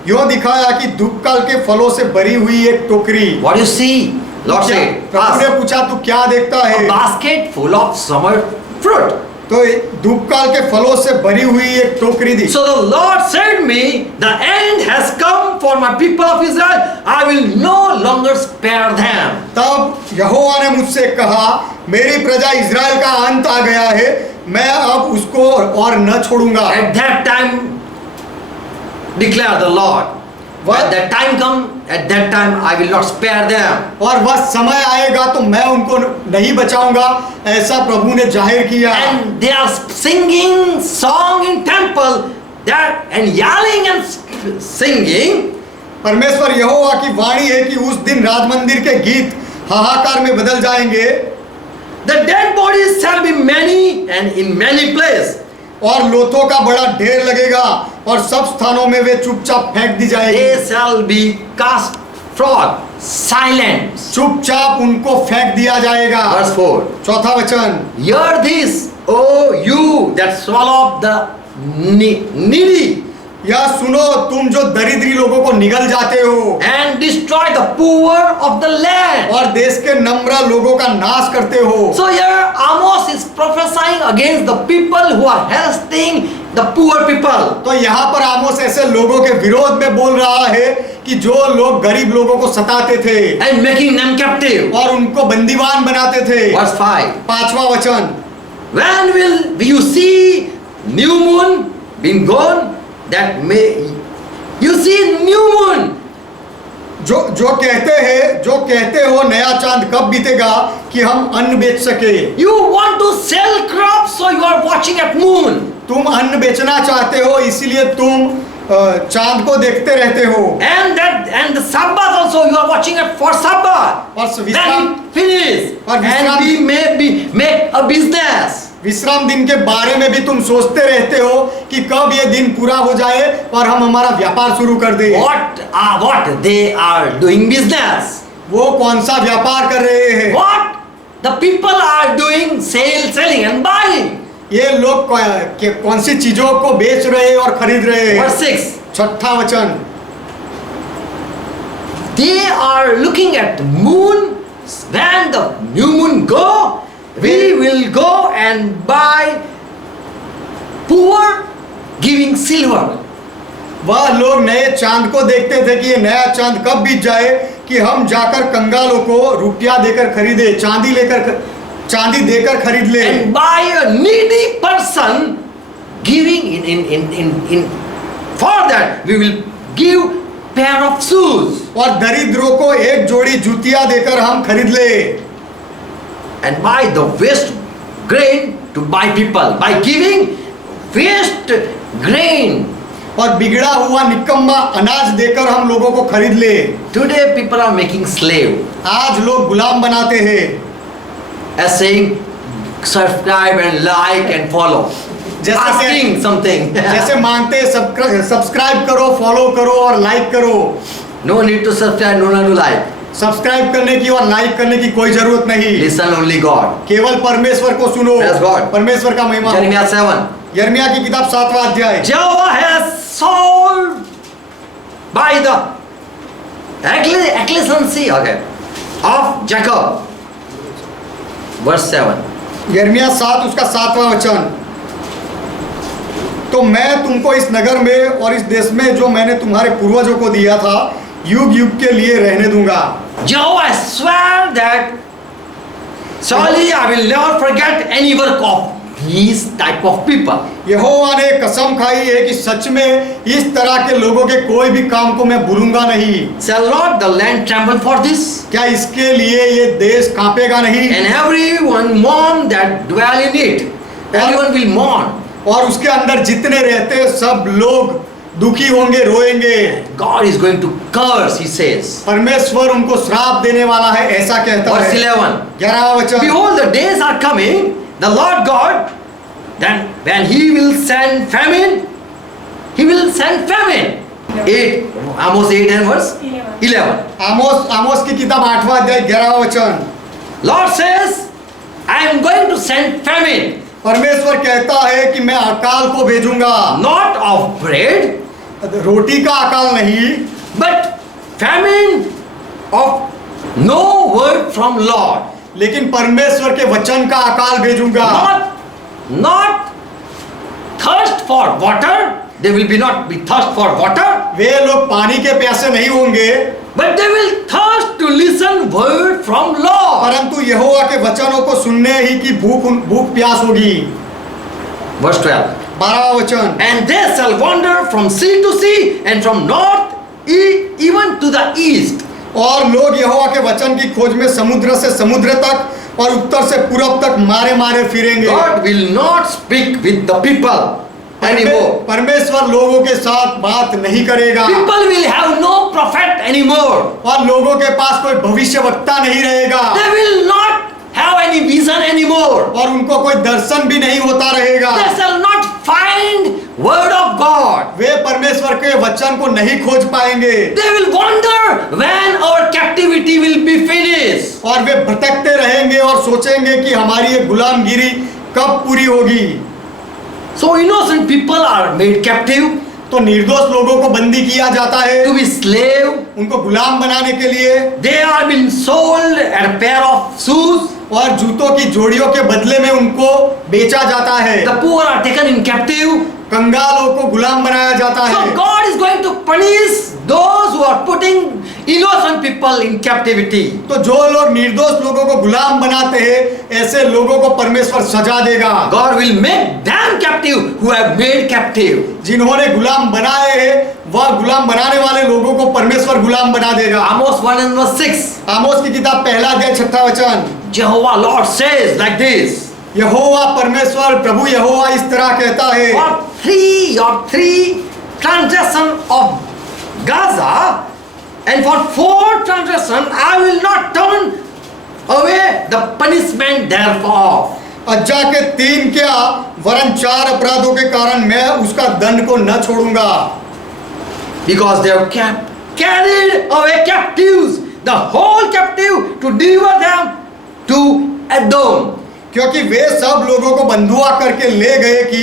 यो दिखाया कि धूपकाल के फलों से भरी हुई एक टोकरी। What do you see? Lord said, प्रभु ने पूछा तू क्या देखता a है? basket full of summer fruit. तो धूपकाल के फलों से भरी हुई एक टोकरी दी। So the Lord said me, the end has come for my people of Israel. I will no longer spare them. तब यहोवा ने मुझसे कहा, मेरी प्रजा इज़राइल का अंत आ गया है, मैं अब उसको और न छोड़ूंगा। At that time, declare the Lord. When that time come, at that time I will not spare them. और वह समय आएगा तो मैं उनको नहीं बचाऊंगा, ऐसा प्रभु ने जाहिर किया। And they are singing song in temple, that and yelling and singing. परमेश्वर यहोवा की वाणी है कि उस दिन राज मंदिर के गीत हाहाकार में बदल जाएंगे। The dead bodies shall be many and in many places. और लोथों का बड़ा ढेर लगेगा और सब स्थानों में वे चुपचाप फेंक दी जाएगी। They shall be cast forth, silent. चुपचाप उनको फेंक दिया जाएगा। Verse 4. चौथा वचन। Hear this, O you that swallow up the needy, यह सुनो तुम जो दरिद्री लोगों को निगल जाते हो and destroy the poor of the land. और देश के नम्र लोगों का नाश करते हो। So here Amos is prophesying against the people who are harassing the poor people. तो यहाँ पर आमोस ऐसे लोगों के विरोध में बोल रहा है कि जो लोग गरीब लोगों को सताते थे And making them captive. और उनको बंदीवान बनाते थे। Verse 5. 5वां वचन। When will you see new moon being gone? That may you see new moon. जो कहते हो नया चांद कब बीतेगा कि हम अन्न बेच सके। You want to sell crops, so you are watching at moon. तुम अन्न बेचना चाहते हो इसलिए तुम चांद को देखते रहते हो। And the Sabbath also you are watching it for Sabbath. और Then it finish. And we may make a business. विश्राम दिन के बारे में भी तुम सोचते रहते हो कि कब ये दिन पूरा हो जाए और हम हमारा व्यापार शुरू कर दें। What they are doing business. वो कौन सा व्यापार कर रहे हैं? What the people are doing selling and buying. ये लोग कौन सी चीजों को बेच रहे हैं और खरीद रहे हैं? Verse 6. छठा वचन। They are looking at the moon. When the new moon go, we will go and buy poor giving silver. वह लोग नए चांद को देखते थे कि ये नया चांद कब बीत जाए कि हम जाकर कंगालों को रुपया देकर खरीदे, चांदी देकर खरीद ले। And buy a needy person giving in for that we will give pair of shoes. और दरिद्रों को एक जोड़ी जूतियां देकर हम खरीद ले। And buy the waste grain to buy people by giving waste grain. और बिगड़ा हुआ निकम्मा अनाज देकर हम लोगों को खरीद ले। Today people are making slave. आज लोग गुलाम बनाते हैं। As saying subscribe and like and follow. Asking something. जैसे मांगते सब्सक्राइब करो, फॉलो करो और लाइक करो। No need to subscribe, no need to like. Subscribe करने की और लाइक करने की कोई जरूरत नहीं। Listen only God. केवल परमेश्वर को सुनो। Praise God. परमेश्वर का महिमा। Jeremiah 7. यिर्मयाह की किताब 7वां अध्याय। Jehovah has sold by the excellency of Jacob. Verse 7. यिर्मयाह 7 उसका 7वां वचन। तो मैं तुमको इस नगर में और इस देश में जो मैंने तुम्हारे पूर्वजों को दिया था युग युग के लिए रहने दूंगा। Jehovah swear that surely I will never forget any work of these type of people. यहोवा ने कसम खाई है कि सच में इस तरह के लोगों के कोई भी काम को मैं भूलूंगा नहीं। Shall not the land tremble for this? क्या इसके लिए ये देश कांपेगा नहीं? And everyone mourn that dwell in it. Everyone will mourn. और उसके अंदर जितने रहते सब लोग दुखी होंगे, रोएंगे। God is going to curse, he says. परमेश्वर उनको श्राप देने वाला है, ऐसा कहता Verse है। 11. 11वां वचन। Behold, the days are coming, the Lord God, then when he will send famine, he will send famine. 8, Amos 8 and verse 11. आमोस की किताब 8वां अध्याय 11वां वचन। Lord says, I am going to send famine, परमेश्वर कहता है कि मैं अकाल को भेजूंगा। not of bread, रोटी का अकाल नहीं, but famine of no word from Lord. लेकिन परमेश्वर के वचन का अकाल भेजूंगा। Not thirst for water, they will be not be thirst for water, वे लोग पानी के प्यासे नहीं होंगे, but they will thirst to listen word from Lord. परंतु यहोवा के वचनों को सुनने ही की भूख प्यास होगी। Verse 12. 12वां वचन। And they shall wander from sea to sea and from north even to the east. और लोग यहोवा के वचन की खोज में समुद्र से समुद्र तक और उत्तर से पूरब तक मारे मारे फिरेंगे। God will not speak with the people anymore. परमेश्वर लोगों के साथ बात नहीं करेगा। People will have no prophet anymore. और लोगों के पास कोई भविष्यवक्ता नहीं रहेगा। They will not have any vision anymore. और उनको कोई दर्शन भी नहीं होता रहेगा। They shall not find word of God. वे परमेश्वर के वचन को नहीं खोज पाएंगे। They will wonder when our captivity will be finished. और वे भटकते रहेंगे और सोचेंगे कि हमारी ये गुलामगिरी कब पूरी होगी। So innocent people are made captive, तो निर्दोष लोगों को बंदी किया जाता है, to be slave. उनको गुलाम बनाने के लिए। They are being sold at a pair of shoes. और जूतों की जोड़ियों के बदले में उनको बेचा जाता है। The poor are taken in captive. कंगालों को गुलाम बनाया जाता So है। God is going to punish those who are putting innocent people in captivity. तो जो लोग निर्दोष लोगों को गुलाम बनाते हैं, ऐसे लोगों को परमेश्वर सजा देगा। God will make them captive who have made captive. जिन्होंने गुलाम बनाए हैं, वह गुलाम बनाने वाले लोगों को परमेश्वर गुलाम बना देगा। Amos 1 and verse 6. आमोस की किताब 1 अध्याय 6 वचन। Jehovah Lord says like this. यहोवा परमेश्वर प्रभु यहोवा इस तरह कहता है। For three transgression of Gaza and for 4 transgression I will not turn away the punishment thereof. अज्जा के 3 क्या वरन 4 अपराधों के कारण मैं उसका दंड को न छोड़ूंगा। Because they have carried away captives, the whole captive to deliver them to Edom. क्योंकि वे सब लोगों को बंधुआ करके ले गए कि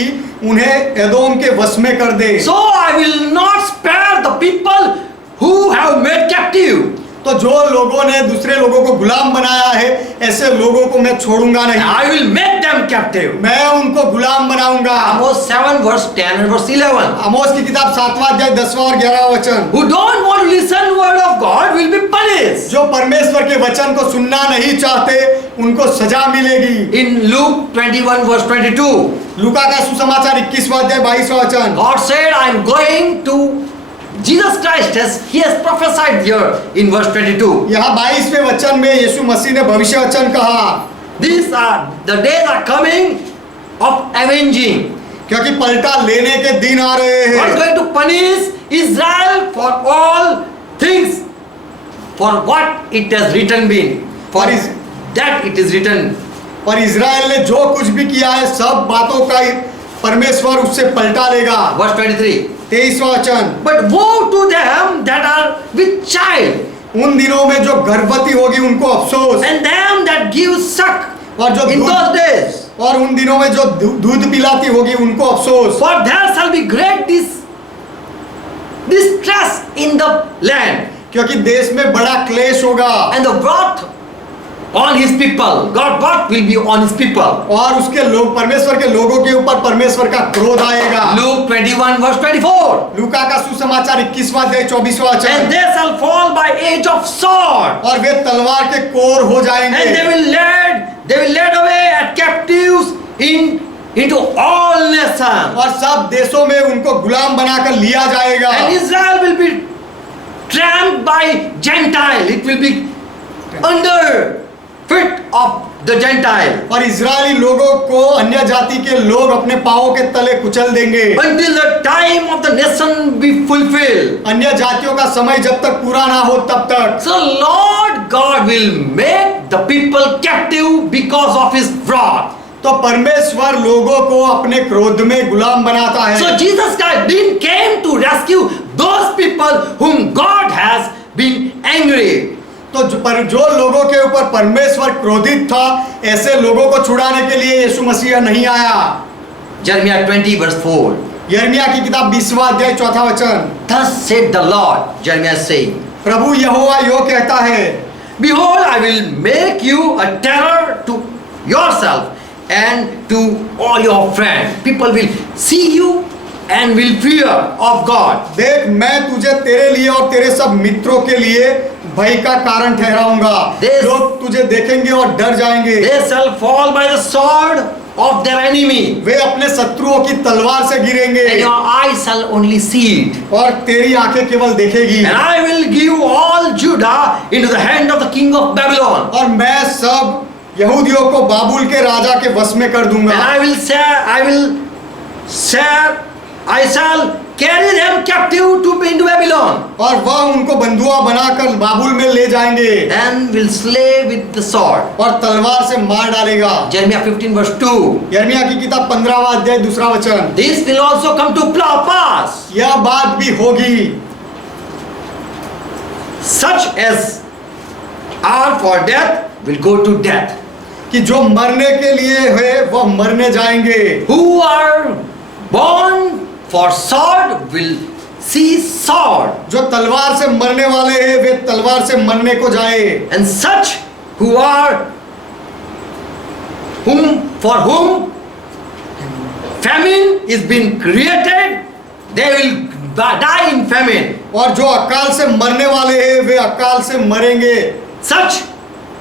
उन्हें एदोम के वश में कर दे। So I will not spare the people who have made captive. तो जो लोगों ने दूसरे लोगों को गुलाम बनाया है, ऐसे लोगों को मैं छोड़ूंगा नहीं। I will make them captive. मैं उनको गुलाम बनाऊंगा। Amos 7 verse 10 and verse 11. आमोस की किताब 7वां अध्याय 10वां और 11वां वचन। Who don't want to listen word of God will be punished. जो परमेश्वर के वचन को सुनना नहीं चाहते, उनको सजा मिलेगी। In Luke 21 verse 22, लूका का सुसमाचार 21वां अध्याय 22वां वचन। God said, I am going to Jesus Christ he has prophesied here in verse 22. यहाँ 22वें वचन में यीशु मसीह ने भविष्य वचन कहा। These are the days are coming of avenging. क्योंकि पलटा लेने के दिन आ रहे God is हैं। going to punish Israel for all things, for what it has written been, for that it is written. और इज़राइल ने जो कुछ भी किया है, सब बातों का परमेश्वर उससे पलटा लेगा। Verse 23. 23वां वचन। But woe to them that are with child, उन दिनों में जो गर्भवती होगी उनको अफसोस, and them that give suck और जो in those days. और उन दिनों में जो दूध पिलाती होगी उनको अफसोस। For there shall be great distress in the land, क्योंकि देश में बड़ा क्लेश होगा and the wrath on his people. God what will be on his people? और उसके लोग, परमेश्वर के लोगों के ऊपर परमेश्वर का क्रोध आएगा। Luke 21 verse 24. लूका का सुसमाचार 21वां अध्याय 24वां And वचन। they shall fall by edge of sword. और वे तलवार के कोर हो जाएंगे। And they will led away at captives into all nations. और सब देशों में उनको गुलाम बनाकर लिया जाएगा। And Israel will be trampled by Gentile. It will be under feet of the Gentile. और इजरायली लोगों को अन्य जाति के लोग अपने पांवों के तले कुचल देंगे। Until the time of the nation be fulfilled. अन्य जातियों का समय जब तक पूरा ना हो तब तक। So Lord God will make the people captive because of his wrath. तो परमेश्वर लोगों को अपने क्रोध में गुलाम बनाता है। So Jesus Christ didn't came to rescue those people whom God has been angry. तो जो लोगों के ऊपर परमेश्वर क्रोधित था, ऐसे लोगों को छुड़ाने के लिए यीशु मसीह नहीं आया। Jeremiah 20 verse 4. यिर्मयाह की किताब 20वां अध्याय 4वां वचन। Thus said the Lord, Jeremiah saying, प्रभु यहोवा यो कहता है, Behold, I will make you a terror to yourself and to all your friends. People will see you and will fear of God. देख मैं तुझे तेरे लिए और तेरे सब मित्रों के लिए भय का कारण ठहराऊंगा। लोग तुझे देखेंगे और डर जाएंगे। They shall fall by the sword of their enemy. वे अपने शत्रुओं की तलवार से गिरेंगे। And your eyes shall only see it. और तेरी आंखें केवल देखेगी। And I will give all Judah into the hand of the king of Babylon. और मैं सब यहूदियों को बाबुल के राजा के वश में कर दूंगा। And I shall carry them captive into Babylon. और वह उनको बंधुआ बनाकर बाबुल में ले जाएंगे। And will slay with the sword. और तलवार से मार डालेगा। Jeremiah 15 verse 2. यिर्मयाह की किताब 15वां अध्याय 2वां वचन। This will also come to pass. यह बात भी होगी। Such as are for death will go to death. कि जो मरने के लिए है वह मरने जाएंगे। Who are born for sword will see sword. जो तलवार से मरने वाले हैं वे तलवार से मरने को जाए। And such who are for whom famine is being created, they will die in famine. और जो अकाल से मरने वाले हैं वे अकाल से मरेंगे। Such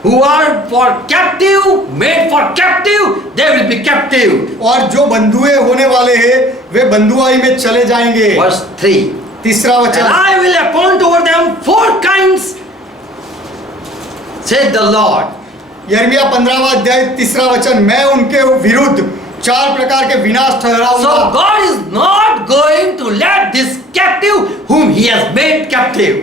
who are for captive, made for captive, they will be captive. और जो बंधुए होने वाले हैं वे बंधुआई में चले जाएंगे। Verse 3. तीसरा And वचन। I will appoint over them 4 kinds, said the Lord. यिर्मयाह 15वां अध्याय 3रा वचन। मैं उनके विरुद्ध 4 प्रकार के विनाश ठहराऊंगा। So God is not going to let this captive whom he has made captive.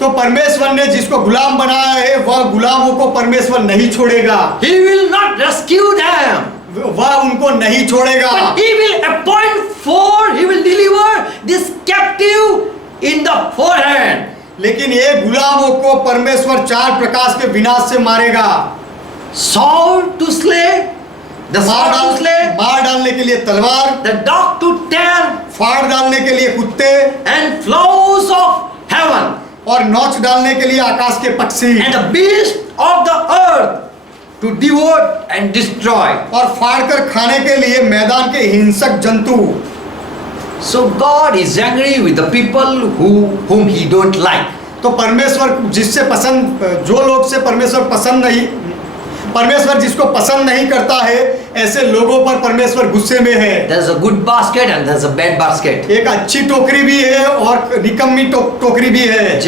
तो परमेश्वर ने जिसको गुलाम बनाया है वह गुलामों को परमेश्वर नहीं छोड़ेगा। He will not rescue them. वह उनको नहीं छोड़ेगा। But he will appoint 4, he will deliver this captive in the forehand. लेकिन ये गुलामों को परमेश्वर 4 प्रकार के विनाश से मारेगा। Sword to slay, the sword to slay, मार डालने के लिए तलवार, the dog to tear, फाड़ डालने के लिए कुत्ते, and fowls of heaven, और नोच डालने के लिए आकाश के पक्षी, and the beast of the earth to devour and destroy. और फाड़ कर खाने के लिए मैदान के हिंसक जंतु। So God is angry with the people whom he don't like. तो परमेश्वर जिससे पसंद, जो लोग से परमेश्वर जिसको पसंद नहीं करता है ऐसे लोगों पर परमेश्वर गुस्से में है। There's a good basket and there's a bad basket. एक अच्छी टोकरी भी है और निकम्मी टोकरी भी है।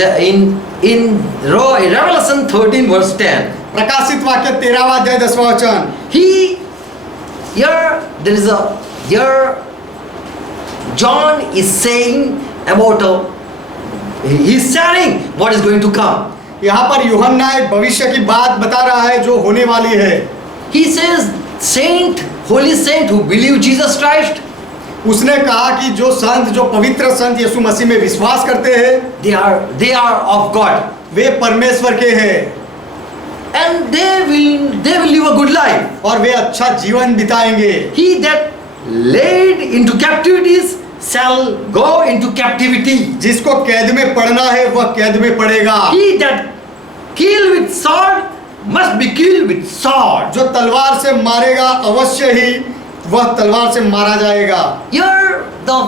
In Revelation 13 verse 10. प्रकाशित वाक्य 13वां अध्याय 10वां वचन। Here John is saying about he's sharing what is going to come. यहाँ पर यूहन्ना एक भविष्य की बात बता रहा है जो होने वाली है। He says holy saint who believe Jesus Christ, उसने कहा कि जो संत, जो पवित्र संत यीशु मसीह में विश्वास करते हैं, they are of God. वे परमेश्वर के हैं। And they will live a good life. और वे अच्छा जीवन बिताएंगे। He that laid into captivities shall go into captivity. जिसको कैद में पड़ना है वह कैद में पड़ेगा। He that kill with sword must be killed with sword. जो तलवार से मारेगा अवश्य ही वह तलवार से मारा जाएगा। Here the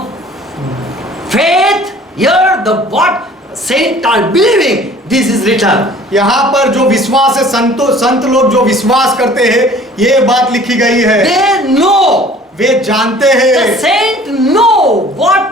faith, here the what saints are believing, this is written. यहाँ पर जो विश्वास है, संत लोग जो विश्वास करते हैं, ये बात लिखी गई है। They know, वे जानते the हैं, saint know what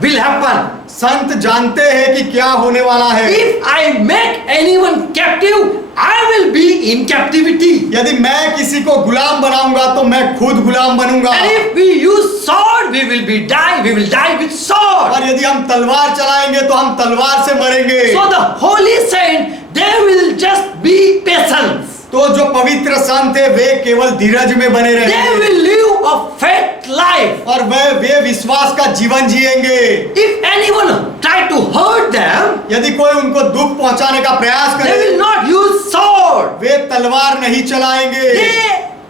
will happen. संत जानते हैं कि क्या होने वाला है। If I make anyone captive, I will be in captivity. यदि मैं किसी को गुलाम बनाऊंगा तो मैं खुद गुलाम बनूंगा। And if we use sword, we will die with sword. और यदि हम तलवार चलाएंगे तो हम तलवार से मरेंगे। So the holy saint, they will just be patient. तो जो पवित्र संत है वे केवल धीरज में बने They रहेंगे will live a faith life. और वे विश्वास का जीवन जिएंगे। If anyone try to hurt them, यदि कोई उनको दुख पहुंचाने का प्रयास they will करे, not use sword. वे तलवार नहीं चलाएंगे।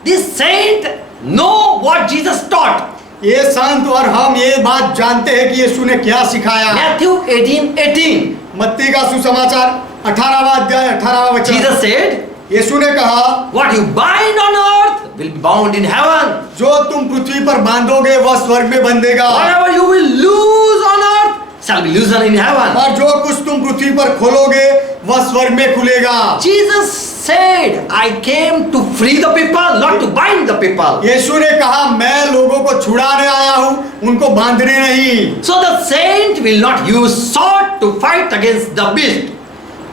This saint know what Jesus taught. ये संत और हम ये बात जानते हैं कि यीशु ने क्या सिखाया। Matthew 18:18. मत्ती का सुसमाचार 18वां अध्याय 18वां वचन। Jesus said, यीशु ने कहा, what you bind on earth will be bound in heaven. जो तुम पृथ्वी पर बांधोगे वह स्वर्ग में बंधेगा Whatever you will loose on earth shall be loosened in heaven. और जो कुछ तुम पृथ्वी पर खोलोगे वह स्वर्ग में खुलेगा। Jesus said, I came to free the people, not to bind the people. यीशु ने कहा, मैं लोगों को छुड़ाने आया हूँ, उनको बांधने नहीं। So the saint will not use sword to fight against the beast.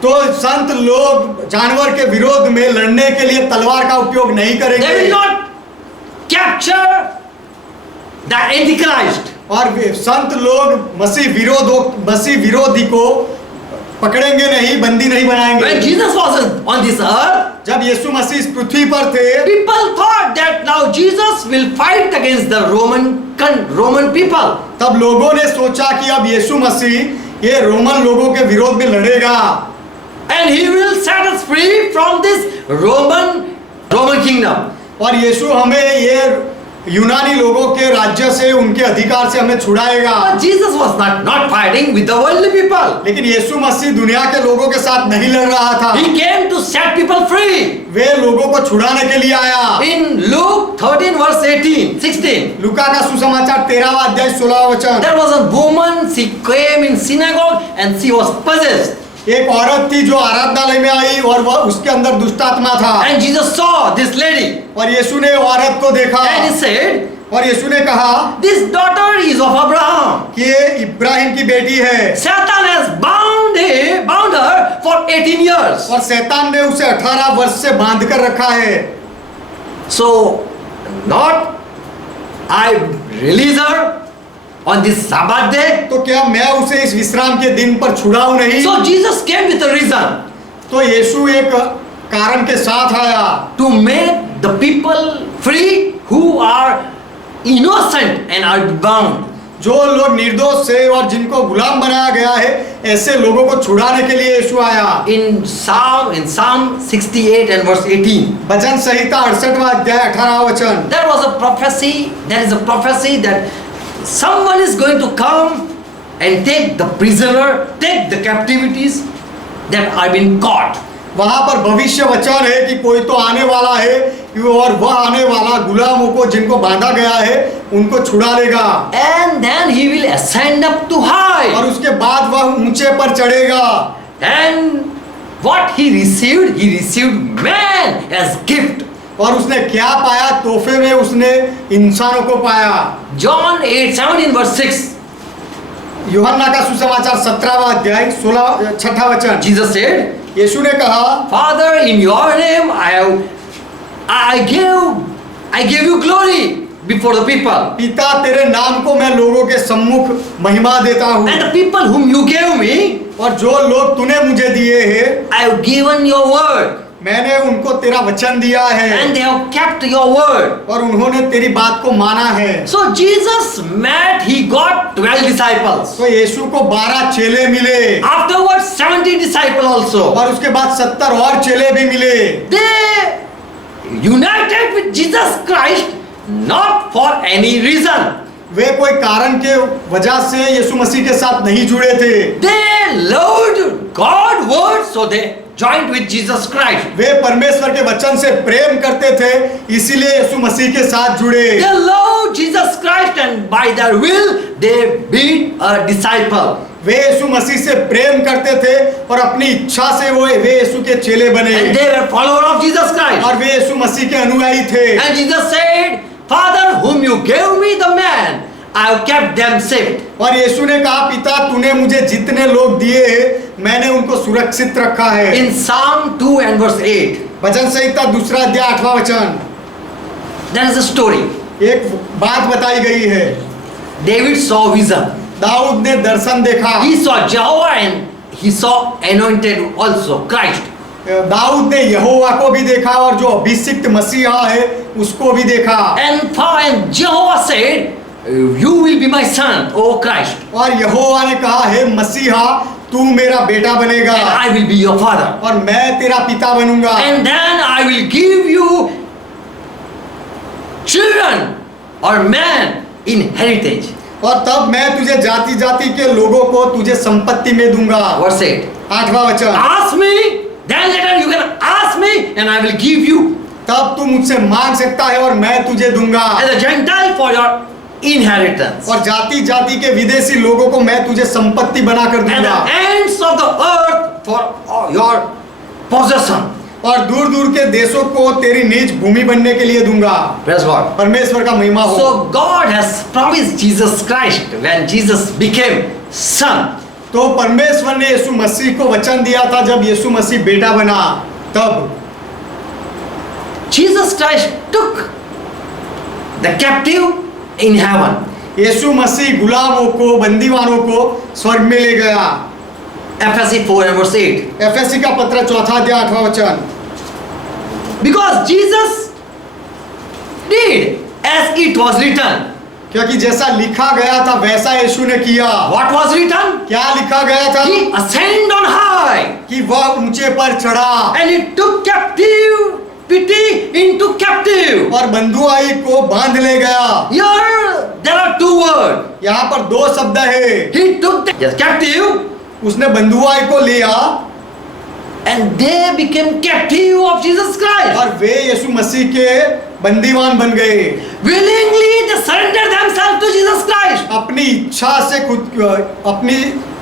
तो संत लोग जानवर के विरोध में लड़ने के लिए तलवार का उपयोग नहीं They will करेंगे not capture the Antichrist. और संत लोग मसीह विरोधी को पकड़ेंगे नहीं, बंदी नहीं When बनाएंगे। Jesus was on this earth, जब यीशु मसीह इस पृथ्वी पर थे, people thought that now Jesus will fight against the Roman people. तब लोगों ने सोचा कि अब यीशु मसीह ये रोमन लोगों के विरोध में लड़ेगा And he will set us free from this Roman kingdom. और यीशु हमें ये यूनानी लोगों के राज्य से, उनके अधिकार से हमें छुड़ाएगा। But Jesus was not fighting with the worldly people. लेकिन यीशु मसीह दुनिया के लोगों के साथ नहीं लड़ रहा था, He came to set people free. वे लोगों को छुड़ाने के लिए आया। In Luke 13 verse 16. लूका का सुसमाचार 13वां अध्याय 16वां वचन। There was a woman, she came in synagogue and she was possessed. एक औरत थी जो आराधनालय में आई और वह उसके अंदर दुष्ट आत्मा था। And Jesus saw this lady. और यीशु ने औरत को देखा And he said, और यीशु ने कहा this daughter is of Abraham. कि ये इब्राहिम की बेटी है Satan has bound her for 18 years. और शैतान ने उसे 18 वर्ष से बांध कर रखा है। So, not I release her on this Sabbath day. तो क्या मैं उसे इस विश्राम के दिन पर छुड़ाऊं नहीं? So Jesus came with a reason तो यीशु एक कारण के साथ आया to make the people free who are innocent and are bound. जो लोग निर्दोष से और जिनको गुलाम बनाया गया है, ऐसे लोगों को छुड़ाने के लिए यीशु आया। In Psalm 68 and verse 18. भजन संहिता 68वां अध्याय 18वां वचन। There is a prophecy that someone is going to come and take the prisoner, take the captivities that are being caught. वहां पर भविष्य वचन है कि कोई तो आने वाला है और वह आने वाला गुलामों को जिनको बांधा गया है उनको छुड़ा लेगा। And then he will ascend up to high. और उसके बाद वह ऊंचे पर चढ़ेगा। And what he received man as gift. और उसने क्या पाया? तोहफे में उसने इंसानों को पाया। John 8:17 verse 6. यूहन्ना का सुसमाचार 17वां अध्याय 6वां वचन। Jesus said, यीशु ने कहा, Father, in your name I gave you glory before the people. पिता तेरे नाम को मैं लोगों के सम्मुख महिमा देता हूँ। And the people whom you gave me, और जो लोग तूने मुझे दिए हैं, I have given your word. मैंने उनको तेरा वचन दिया है And they have kept your word. और उन्होंने तेरी बात को माना है। So Jesus he got 12 disciples. तो यीशु को 12 चेले मिले Afterwards 70 disciples also. और उसके बाद 70 और चेले भी मिले। They united with Jesus Christ not for any reason. वे कोई कारण के वजह से यीशु मसीह के साथ नहीं जुड़े थे। They loved God's word, so they joined with Jesus Christ. वे परमेश्वर के वचन से प्रेम करते थे, इसीलिए यीशु मसीह के साथ जुड़े। They love Jesus Christ and by their will they be a disciple. वे यीशु मसीह से प्रेम करते थे और अपनी इच्छा से वे यीशु के चेले बने And they were follower of Jesus Christ. और वे यीशु मसीह के अनुयायी थे। And Jesus said, Father, whom you gave me the man, I have kept them safe. और यीशु ने कहा, पिता तूने मुझे जितने लोग दिए मैंने उनको सुरक्षित रखा है। In Psalm 2 and verse 8, वचन संहिता 2 अध्याय 8वां वचन, there is a story. एक बात बताई गई है। David saw vision. दाऊद ने दर्शन देखा। He saw Jehovah and he saw anointed also, Christ. Dawood ने यहोवा को भी देखा और जो अभिषिक्त मसीहा है उसको भी देखा। And Jehovah said, you will be my son, O Christ. और यहोवा ने कहा, हे मसीहा तू मेरा बेटा बनेगा And I will be your father. और मैं तेरा पिता बनूंगा। And then I will give you children or man in heritage. और तब मैं तुझे जाति जाति के लोगों को तुझे संपत्ति में दूंगा। Verse 8. 8वां वचन, Ask me, then later you can ask me and I will give you तब तू मुझसे मांग सकता है और मैं तुझे दूंगा। as a Gentile for your inheritance. और जाति जाति के विदेशी लोगों को मैं तुझे संपत्ति बनाकर And दूंगा the ends of the earth for your possession. और दूर दूर के देशों को तेरी निज भूमि बनने के लिए दूंगा। Praise God. परमेश्वर का महिमा हो। So God has promised Jesus Christ when Jesus became son. तो परमेश्वर ने यीशु मसीह को वचन दिया था जब यीशु मसीह बेटा बना तब। Jesus Christ took the captive in heaven. यीशु मसीह गुलामों को, बंदीवानों को स्वर्ग में ले गया। Ephesians 4 and verse 8. एफएसी का पत्र 4 अध्याय 8वां वचन, Because Jesus did as it was written. क्योंकि जैसा लिखा गया था वैसा यीशु ने किया। What was written? क्या लिखा गया था? He ascended on high कि वह ऊंचे पर चढ़ा and he took captivity into captive. और बंधुआई को बांध ले गया। Here there are two words. यहाँ पर दो शब्द है। He took the captive उसने बंधुआई को लिया and they became captive of Jesus Christ. और वे यीशु मसीह के बंदीवान बन गए। Willingly they surrendered themselves to Jesus Christ. अपनी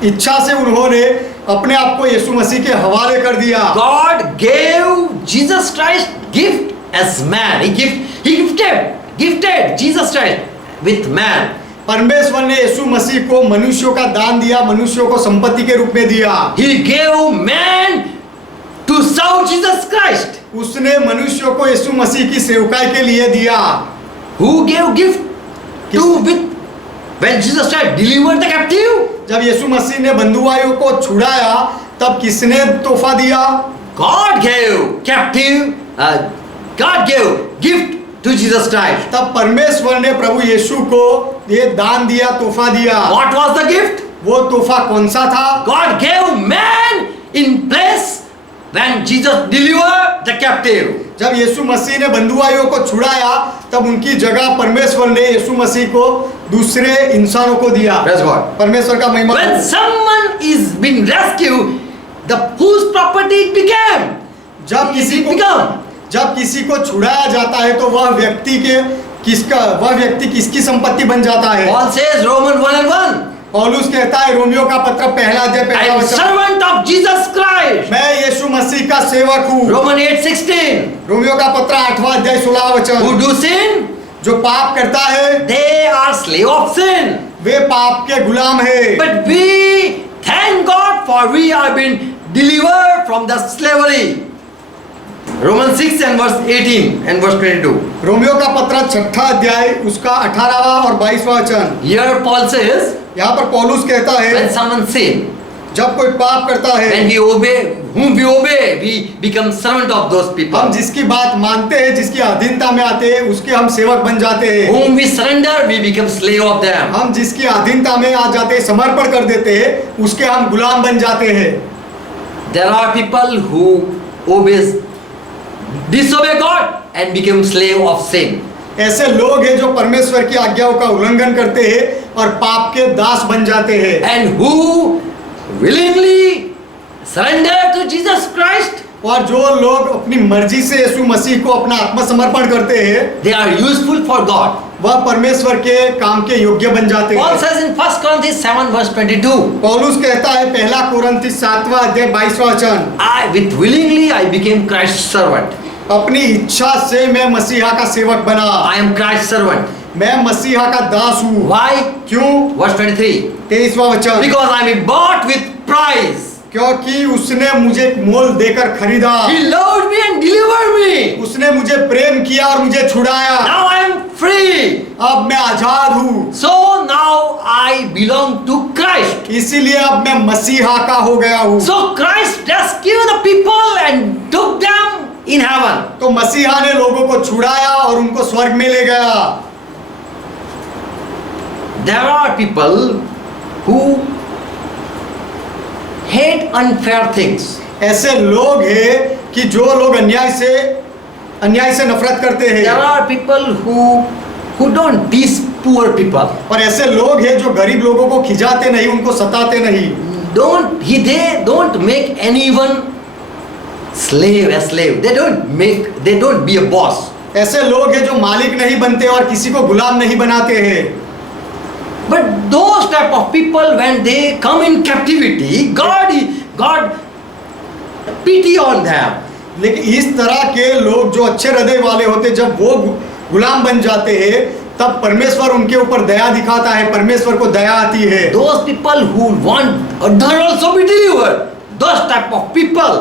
इच्छा से उन्होंने अपने आप को यीशु मसीह के हवाले कर दिया। God gave Jesus Christ gift as man. He gifted Jesus Christ with man. परमेश्वर ने यीशु मसीह को मनुष्यों का दान दिया, मनुष्यों को संपत्ति के रूप में दिया। He gave man to serve Jesus Christ. उसने मनुष्यों को यीशु मसीह की सेवकाई के लिए दिया। Who gave gift to with when Jesus Christ delivered the captive? जब यीशु मसीह ने बंधुआइयों को छुड़ाया तब किसने तोहफा दिया? God gave God gave gift to Jesus Christ. तब परमेश्वर ने प्रभु यीशु को ये दान दिया, तोहफा दिया। What was the gift? वो तोहफा कौन सा था? God gave man in place when Jesus delivered the captive. जब यीशु मसीह ने बंधुआइयों को छुड़ाया तब उनकी जगह परमेश्वर ने यीशु मसीह को दूसरे इंसानों को दिया। Praise God. परमेश्वर का महिमा। When someone is being rescued, whose property it became? जब किसी को छुड़ाया जाता है तो वह व्यक्ति किसकी संपत्ति बन जाता है? Paul says Romans 1:1. पौलुस कहता है रोमियो का पत्र 1 अध्याय 1 I am वचन, servant of Jesus Christ. मैं यीशु मसीह का सेवक हूँ। Romans 8:16. रोमियो का पत्र 8वां अध्याय 16 वचन, Who do sin? जो पाप करता है They are slave of sin. वे पाप के गुलाम है। But we thank God for we have been delivered from the slavery. Romans 6 and verse 18 and verse 22. Romeo का पत्र 6 अध्याय उसका 18वां और 22वां वचन, Here Paul says, यहाँ पर पौलुस कहता है when someone sin, जब कोई पाप करता है, when we obey, whom we obey, we become servant of those people. हम जिसकी बात मानते हैं, जिसकी अधीनता में आते हैं, उसके हम सेवक बन जाते हैं। Whom we surrender, we become slave of them. हम जिसकी अधीनता में आ जाते हैं, समर्पण कर देते हैं, उसके हम गुलाम बन जाते हैं। There are people who disobey God and become slave of sin. ऐसे लोग हैं जो परमेश्वर की आज्ञाओं का उल्लंघन करते हैं और पाप के दास बन जाते हैं। And who willingly surrender to Jesus Christ, और जो लोग अपनी मर्जी से यीशु मसीह को अपना आत्मसमर्पण करते हैं, they are useful for God. वह परमेश्वर के काम के योग्य बन जाते Paul हैं। says in 1 Corinthians 7 verse 22, पौलुस कहता है पहला कोरिन्थी 7वां अध्याय 22वां वचन, willingly I became Christ's servant. अपनी इच्छा से मैं मसीहा का सेवक बना, I am Christ's servant. मैं मसीहा का दास हूँ। Why? क्यों? Verse 23. 23वां वचन, Because I am bought with price. क्योंकि उसने मुझे मोल देकर खरीदा, He loved me and delivered me. उसने मुझे प्रेम किया और मुझे छुड़ाया। Now I am free. अब मैं आजाद हूँ, So now I belong to Christ. इसीलिए अब मैं मसीहा का हो गया हूँ। So Christ rescued the people and took them in heaven. तो मसीहा ने लोगों को छुड़ाया और उनको स्वर्ग में ले गया। There are people who hate unfair things. ऐसे लोग हैं कि जो लोग अन्याय से नफरत करते There हैं, are people who don't tease poor people. और ऐसे लोग हैं जो गरीब लोगों को खिजाते नहीं, उनको सताते नहीं। They don't make anyone a slave. They don't be a boss. ऐसे लोग हैं जो मालिक नहीं बनते और किसी को गुलाम नहीं बनाते हैं। But those type of people, when they come in captivity, God pity on them. लेकिन इस तरह के लोग जो अच्छे हृदय वाले होते, जब वो गुलाम बन जाते हैं, तब परमेश्वर उनके ऊपर दया दिखाता है, परमेश्वर को दया आती है। Those people who want others also be delivered, those type of people,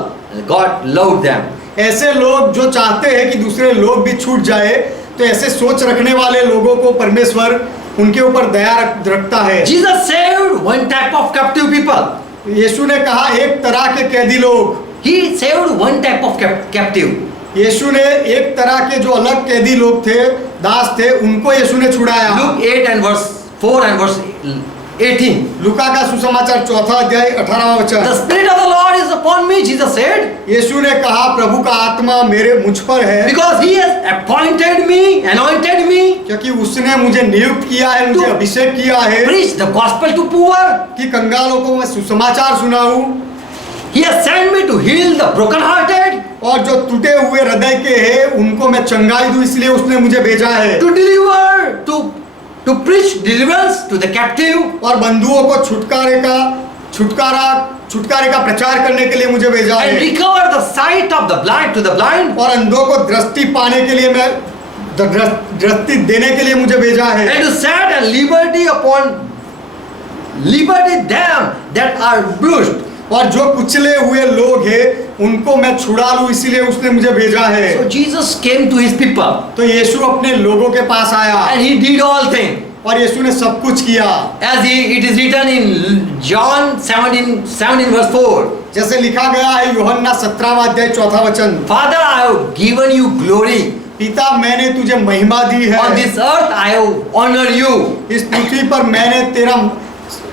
God loved them. ऐसे लोग जो चाहते हैं कि दूसरे लोग भी छूट जाए, तो ऐसे सोच रखने वाले लोगों को परमेश्वर उनके ऊपर दया रखता है। Jesus saved one type of captive people. यीशु ने कहा एक तरह के कैदी लोग, He saved one type of captive. यीशु ने एक तरह के जो अलग कैदी लोग थे, दास थे, उनको यीशु ने छुड़ाया। Luke 8 and verse 4 and verse 18. लूका का सुसमाचार 4वां अध्याय 18वां वचन, The Spirit of the Lord is upon me, Jesus said, यीशु ने कहा प्रभु का आत्मा मुझ पर है, because He has appointed me, anointed me, क्योंकि उसने मुझे नियुक्त किया है, मुझे अभिषेक किया है preach the gospel to poor. कि कंगालों को मैं सुसमाचार सुनाऊं, He has sent me to heal the brokenhearted, और जो टूटे हुए हृदय के हैं उनको मैं चंगाई दूं, इसलिए उसने मुझे भेजा है। to deliver, to preach deliverance to the captive, और बंधुओं को छुटकारे का प्रचार करने के लिए मुझे भेजा and है। recover the sight of the blind to the blind, और अंधों को दृष्टि पाने के लिए मैं दृष्टि देने के लिए मुझे भेजा है। and to set at liberty them that are bruised. और जो कुचले हुए लोग हैं उनको मैं छुड़ा लूं, इसीलिए उसने मुझे भेजा है। So Jesus came to His people, तो यीशु अपने लोगों के पास आया and He did all things. और यीशु ने सब कुछ किया, As it is written in John 17 verse 4. जैसे लिखा गया है यूहन्ना 17वां अध्याय 4वां वचन, Father, I have given you glory. पिता मैंने तुझे महिमा दी है, On this earth I have honored you. इस पृथ्वी पर मैंने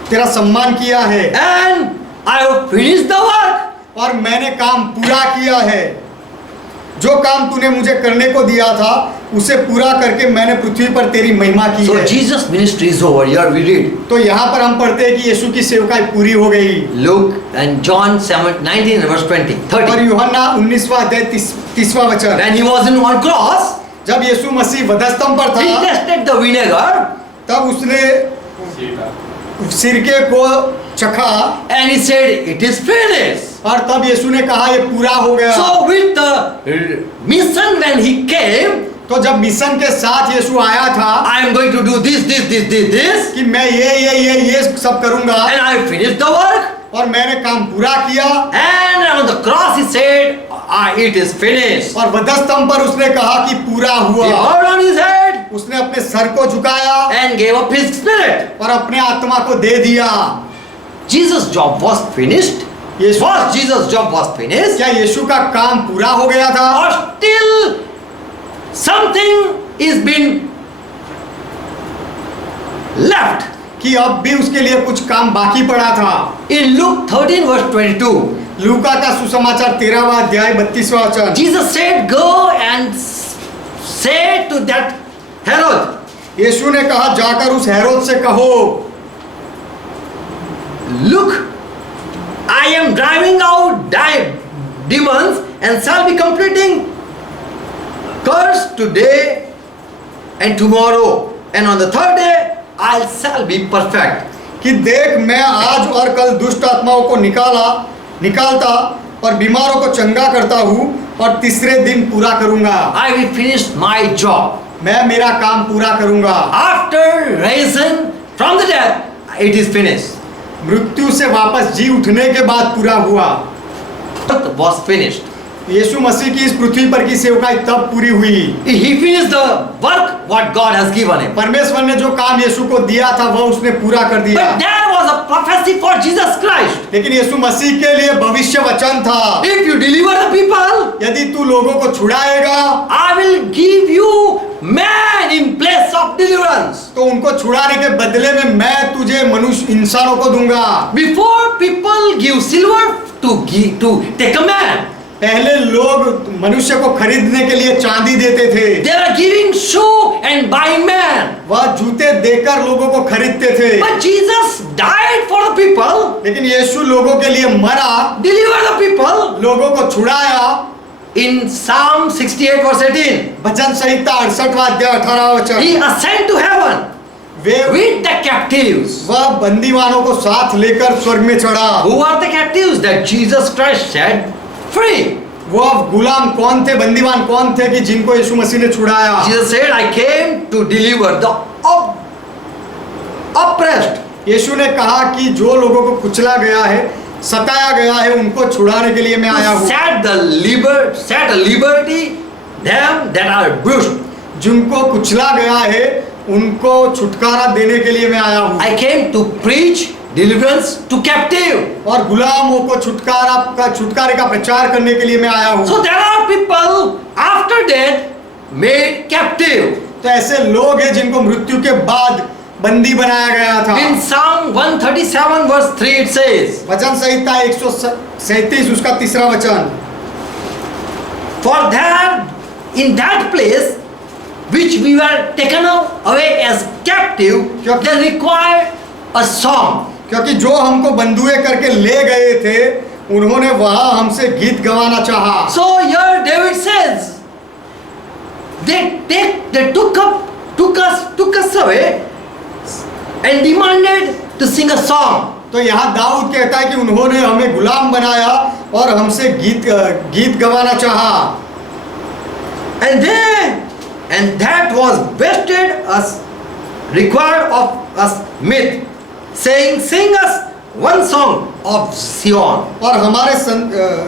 तेरा सम्मान किया है, And I have finished the work. और मैंने काम पूरा किया है। जो काम तूने मुझे करने को दिया था उसे पूरा करके मैंने पृथ्वी पर तेरी महिमा की So है। Jesus' ministry is over. Here we read. तो यहाँ पर हम पढ़ते हैं कि यीशु की सेवकाई पूरी हो गई। Luke and John 19 and verse 20, और 30. यूहन्ना 19वां अध्याय 30वां वचन, When He was on cross, जब यीशु मसीह वधस्तंभ पर He था, tasted the vinegar तब उसने सिरके को चखा and He said, "It is finished." और तब यीशु ने कहा ये पूरा हो गया। So with the mission when He came, तो जब मिशन के साथ यीशु आया था I am going to do this, कि मैं ये सब करूंगा, and I have finished the work. और मैंने काम पूरा किया, And on the cross He said, "It is finished." और वधस्तंभ पर उसने कहा कि पूरा He हुआ। bowed on His head उसने अपने सर को झुकाया and gave up His spirit. और अपने आत्मा को दे दिया। Jesus' job was finished. Was Jesus' job was finished? क्या यीशु का काम पूरा हो गया था, Or still something is been left? कि अब भी उसके लिए कुछ काम बाकी पड़ा था? In Luke 13 verse 22, लूका का सुसमाचार 13वां अध्याय 32वां वचन, Jesus said, "Go and say to that Herod." यीशु ने कहा जाकर उस हेरोद से कहो। Look I am driving out demons and shall be completing curse today and tomorrow, and on the third day I shall be perfect. कि देख मैं आज और कल दुष्ट आत्माओं को निकालता और बीमारों को चंगा करता हूँ और तीसरे दिन पूरा करूँगा। I will finish my job. मैं मेरा काम पूरा करूँगा। After rising from the dead, it is finished. मृत्यु से वापस जी उठने के बाद पूरा हुआ। It was finished. यीशु मसीह की इस पृथ्वी पर की सेवकाई तब पूरी हुई। He finished the work what God has given him. परमेश्वर ने जो काम यीशु को दिया था वह उसने पूरा कर दिया। But there was a prophecy for Jesus Christ. लेकिन यीशु मसीह के लिए भविष्य वचन था, If you deliver the people, यदि तू लोगों को छुड़ाएगा I will give you man in place of deliverance. तो उनको छुड़ाने के बदले में मैं तुझे मनुष्य इंसानों को दूंगा। Before people give silver to take a man, पहले लोग मनुष्य को खरीदने के लिए चांदी देते थे, they are giving shoe and buying man. वह जूते देकर लोगों को खरीदते थे। But Jesus died for the people, लेकिन यीशु लोगों के लिए मरा, deliver the people. लोगों को छुड़ाया। In Psalm 68 verse 18, भजन संहिता 68वां अध्याय 18वां वचन, he ascended to heaven way with the captives. वह बंदीवानों को साथ लेकर स्वर्ग में चढ़ा। Who are the captives that Jesus Christ set free? वह गुलाम कौन थे, बंदीवान कौन थे कि जिनको यीशु मसीह ने छुड़ाया? Jesus said, I came to deliver the oppressed. यीशु ने कहा कि जो लोगों को कुचला गया है, सताया गया है, उनको छुड़ाने के लिए मैं आया हूँ। Set a liberty them that are bruised. जिनको कुचला गया है उनको छुटकारा देने के लिए मैं आया हूँ। I came to preach deliverance to captive. और गुलामों को छुटकारे का प्रचार करने के लिए मैं आया हूँ। So there are people after death made captive. तो ऐसे लोग हैं जिनको मृत्यु के बाद बंदी बनाया गया था। In Psalm 137 verse 3 it says, वचन संहिता 137 उसका 3रा वचन, for that in that place which we were taken away as captive, they required a song. क्योंकि जो हमको बंधुए करके ले गए थे उन्होंने वहां हमसे गीत गवाना चाहा। So here David says, they took us away and demanded to sing a song. तो यहाँ दाऊद कहता है कि उन्होंने हमें गुलाम बनाया और हमसे गीत गवाना चाहा। And that was vested us, required of us myth, saying, sing us one song of Sion. और हमारे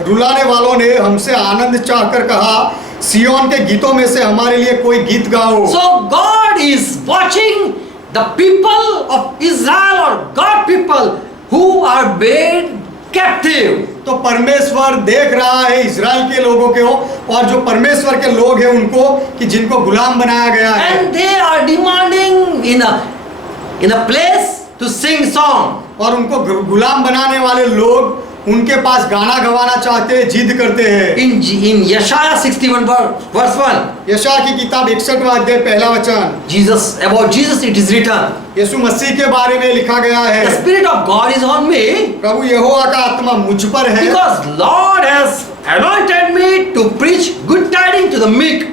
रुलाने वालों ने हमसे आनंद चाहकर कहा, सियोन के गीतों में से हमारे लिए कोई गीत गाओ। So God is watching the people of Israel or God people who are made captive. तो परमेश्वर देख रहा है इज़राइल के लोगों को और जो परमेश्वर के लोग हैं उनको कि जिनको गुलाम बनाया गया है। And they are demanding in a place to sing song. और उनको गुलाम बनाने वाले लोग उनके पास गाना गवाना चाहते हैं, जिद करते हैं। In Yeshaya 61 verse 1, यशायाह की किताब 61वां अध्याय 1ला वचन, about Jesus it is written, यीशु मसीह के बारे में लिखा गया the है, Spirit of God is on me प्रभु यहोवा का आत्मा मुझ पर है, because Lord has anointed me to preach good tidings to the meek.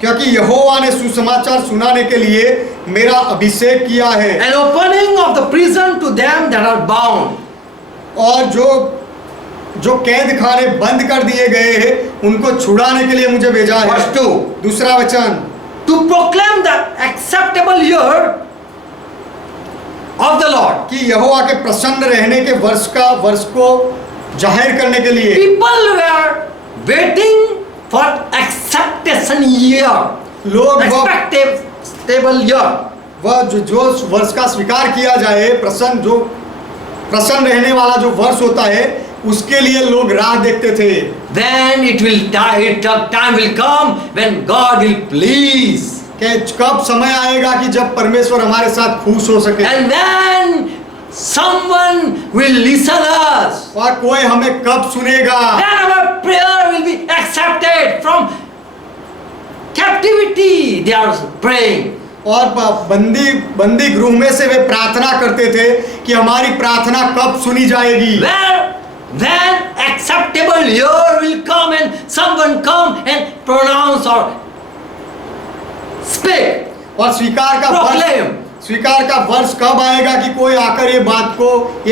क्योंकि यहोवा ने सुसमाचार सुनाने के लिए मेरा अभिषेक किया है, An opening of the prison to them that are bound. और जो कैद खाने बंद कर दिए गए हैं उनको छुड़ाने के लिए मुझे भेजा है। Verse 2, दूसरा वचन, to proclaim the acceptable year of the Lord. कि यहोवा के प्रसन्न रहने के वर्ष को जाहिर करने के लिए People were waiting for acceptation year, लोग expectable year. वह जो वर्ष का स्वीकार किया जाए, प्रसन्न रहने वाला जो वर्ष होता है उसके लिए लोग राह देखते थे। Then time will come when God will please. कि कब समय आएगा कि जब परमेश्वर हमारे साथ खुश हो सके, And then someone will listen us. और कोई हमें कब सुनेगा, Then our prayer will be accepted from captivity. They are praying. और बंदी गृह में से वे प्रार्थना करते थे कि हमारी प्रार्थना कब सुनी जाएगी। Where when acceptable year will come and someone come and pronounce or speak, और proclaim. स्वीकार का वर्ष कब आएगा कि कोई आकर ये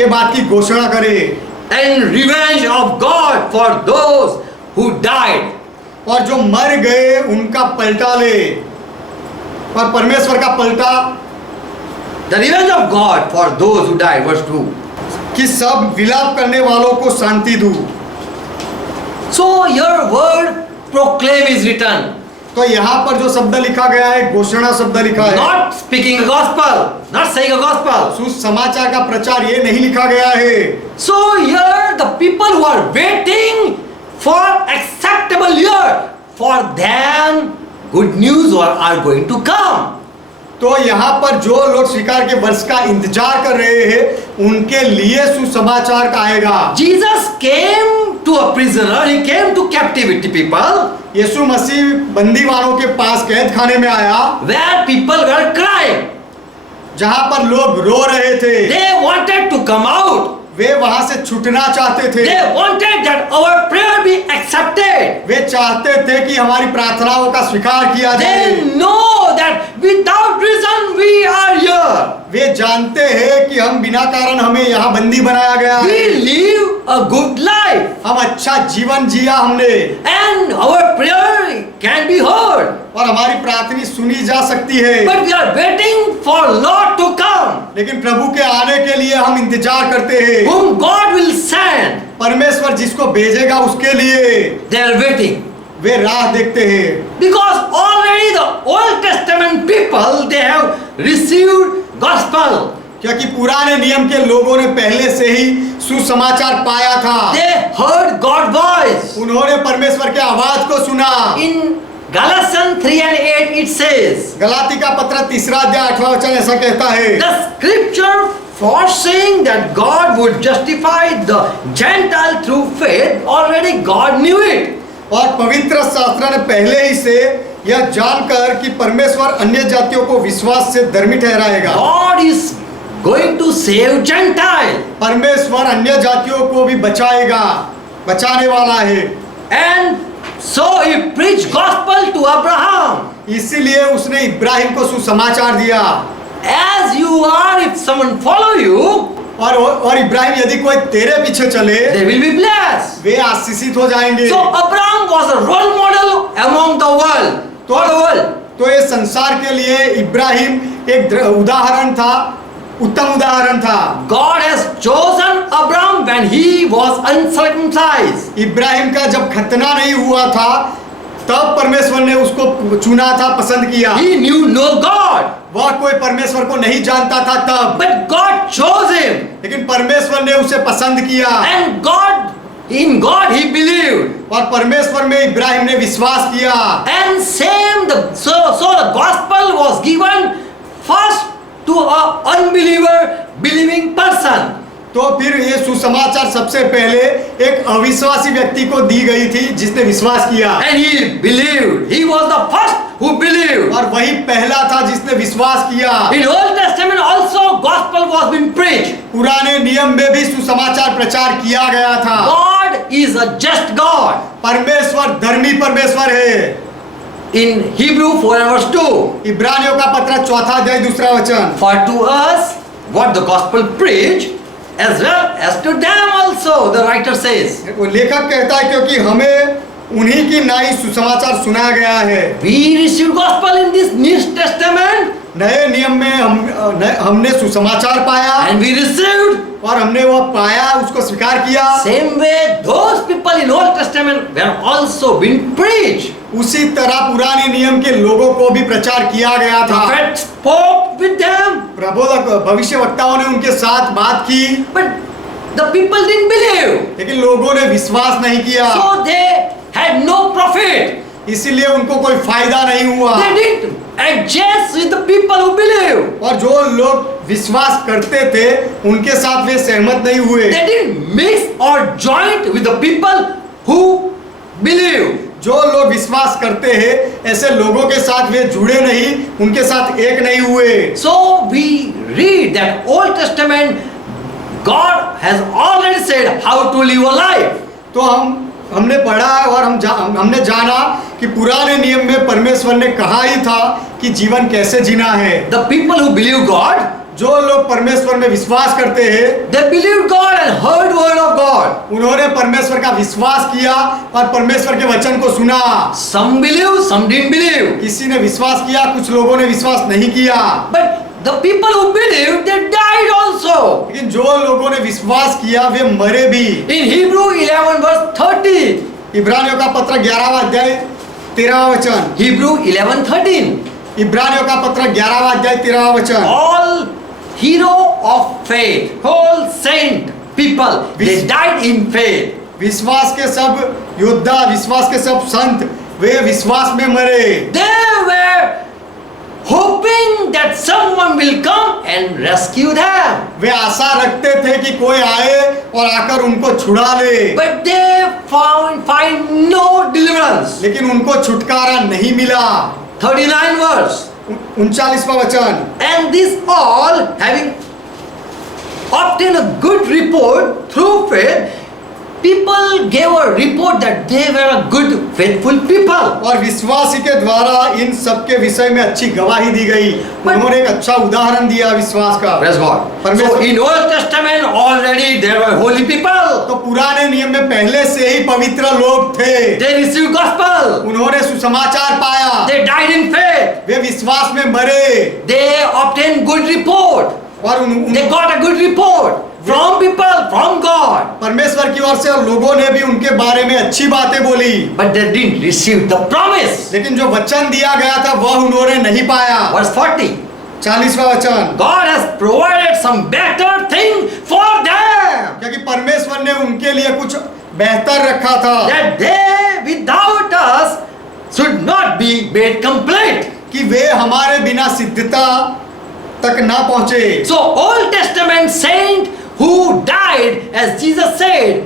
बात की घोषणा करे, And revenge of God for those who died. और जो मर गए उनका पलटा ले, और परमेश्वर का पलटा, The revenge of God for those who died. Verse 2. कि सब विलाप करने वालों को शांति दूं। So your word proclaim is written. तो यहाँ पर जो शब्द लिखा गया है, घोषणा शब्द लिखा है, Not speaking a gospel, not saying a gospel. सुसमाचार का प्रचार ये नहीं लिखा गया है। So here the people who are waiting for acceptable year, for them good news are going to come. तो यहाँ पर जो लोग स्वीकार के वर्ष का इंतजार कर रहे हैं, उनके लिए सुसमाचार का आएगा। Jesus came to a prisoner, he came to captivity people, यीशु मसीह बंदीवानों के पास कैद खाने में आया, where people were crying. जहाँ पर लोग रो रहे थे। They wanted to come out. वे वहां से छूटना चाहते थे। They wanted that our prayer be accepted. वे चाहते थे कि हमारी प्रार्थनाओं का स्वीकार किया जाए। They know that without reason we are here. वे जानते हैं कि हम बिना कारण हमें यहाँ बंदी बनाया गया है। We live a good life. हम अच्छा जीवन जिया हमने, And our prayer can be heard. और हमारी प्रार्थना सुनी जा सकती है। But we are waiting for Lord to come, लेकिन प्रभु के आने के लिए हम इंतजार करते हैं। whom God will send. परमेश्वर जिसको भेजेगा उसके लिए They are waiting. वे राह देखते हैं। Because already the Old Testament people, they have received gospel. क्योंकि पुराने नियम के लोगों ने पहले से ही सुसमाचार पाया था। They heard God's voice. उन्होंने परमेश्वर के आवाज को सुना। In Galatians 3:8 it says, Galati का पत्र 3 अध्याय 8वां वचन ऐसा कहता है, the scripture foreseeing that God would justify the Gentile through faith, already God knew it. और पवित्र शास्त्र ने पहले ही से यह जानकर कि परमेश्वर अन्य जातियों को विश्वास से धर्मी ठहराएगा। God is going to save Gentile. परमेश्वर अन्य जातियों को भी बचाएगा, बचाने वाला है। And so he preached gospel to Abraham. इसीलिए उसने इब्राहिम को सुसमाचार दिया। As you are, if someone follow you, और इब्राहिम यदि कोई तेरे पीछे चले, they will be blessed. वे आशीषित हो जाएंगे। So Abraham was a role model among the world. For the world. तो ये संसार के लिए इब्राहिम एक उदाहरण था, उत्तम उदाहरण था। God has chosen Abraham when he was uncircumcised. Ibrahim का जब खतना नहीं हुआ था, तब परमेश्वर ने उसको चुना था, पसंद किया। He knew no God. वह कोई परमेश्वर को नहीं जानता था तब, But God chose him. लेकिन परमेश्वर ने उसे पसंद किया। And in God he believed. और परमेश्वर में इब्राहिम ने विश्वास किया। And so the gospel was given first to a unbeliever believing person. तो फिर ये सुसमाचार सबसे पहले एक अविश्वासी व्यक्ति को दी गई थी, जिसने विश्वास किया। And he believed. He was the first who believed. और वही पहला था जिसने विश्वास किया। In Old Testament also gospel was being preached. पुराने नियम में भी सुसमाचार प्रचार किया गया था। God is a just God. परमेश्वर धर्मी परमेश्वर है। In Hebrew 4:2. इब्रानियों का पत्र 4 अध्याय 2 वचन। For to us what the gospel preached, as well as to them also, the writer says. वो लेखक कहता है क्योंकि हमें उन्हीं की नाई सुसमाचार सुनाया गया है। We received gospel in this New Testament. नए नियम में हमने सुसमाचार पाया, And we received. और हमने वह पाया, उसको स्वीकार किया। Same way those people in Old Testament were also being preached. उसी तरह पुराने नियम के लोगों को भी प्रचार किया गया था। Prophet spoke with them. प्रबोधक भविष्यवक्ताओं ने उनके साथ बात की, But the people didn't believe. लेकिन लोगों ने विश्वास नहीं किया। So they had no profit. इसीलिए उनको कोई फायदा नहीं हुआ। They didn't adjust with the people who believe. और जो लोग विश्वास करते थे उनके साथ वे सहमत नहीं हुए। They didn't mix or join with the people who believe. जो लोग विश्वास करते हैं ऐसे लोगों के साथ वे जुड़े नहीं, उनके साथ एक नहीं हुए। So we read that Old Testament God has already said how to live a life. तो हमने पढ़ा और हमने जाना कि पुराने नियम में परमेश्वर ने कहा ही था कि जीवन कैसे जीना है। The people who believe God, जो लोग परमेश्वर में विश्वास करते हैं, they believed God and heard word of God. उन्होंने परमेश्वर का विश्वास किया और परमेश्वर के वचन को सुना। Some believe, some didn't believe. किसी ने विश्वास किया, कुछ लोगों ने विश्वास नहीं किया। But the people who believed, they died also. लेकिन जो लोगों ने विश्वास किया वे मरे भी। In Hebrew 11 verse 30. इब्रानियों का पत्र 11वां अध्याय 13वां वचन। Hebrew 11:13. इब्रानियों का पत्र 11वां अध्याय 13वां वचन। All hero of faith, whole saint people, they died in faith. विश्वास के सब योद्धा, विश्वास के सब संत वे विश्वास में मरे। They were hoping that someone will come and rescue them. वे आशा रखते थे कि कोई आए और आकर उनको छुड़ा ले, But they find no deliverance. लेकिन उनको छुटकारा नहीं मिला। 39 verse. 39वां वचन। And this all having obtained a good report through faith, people gave a report that they were a good faithful people. और विश्वासी के द्वारा इन सब के विषय में अच्छी गवाही दी गई। उन्होंने एक अच्छा उदाहरण दिया विश्वास का। Praise God. So in Old Testament already there were holy people. तो पुराने नियम में पहले से ही पवित्र लोग थे। They received gospel. उन्होंने सुसमाचार पाया। They died in faith. वे विश्वास में मरे They obtained good report. और They got a good report from people, from God. परमेश्वर की ओर से और लोगों ने भी उनके बारे में अच्छी बातें बोली। But they didn't receive the promise. लेकिन जो वचन दिया गया था वह उन्होंने नहीं पाया। Verse 40. 40वां वचन। God has provided some better thing for them, क्योंकि परमेश्वर ने उनके लिए कुछ बेहतर रखा था that they without us should not be made complete. कि वे हमारे बिना सिद्धता तक ना पहुंचे। So Old Testament saint who died, as Jesus said,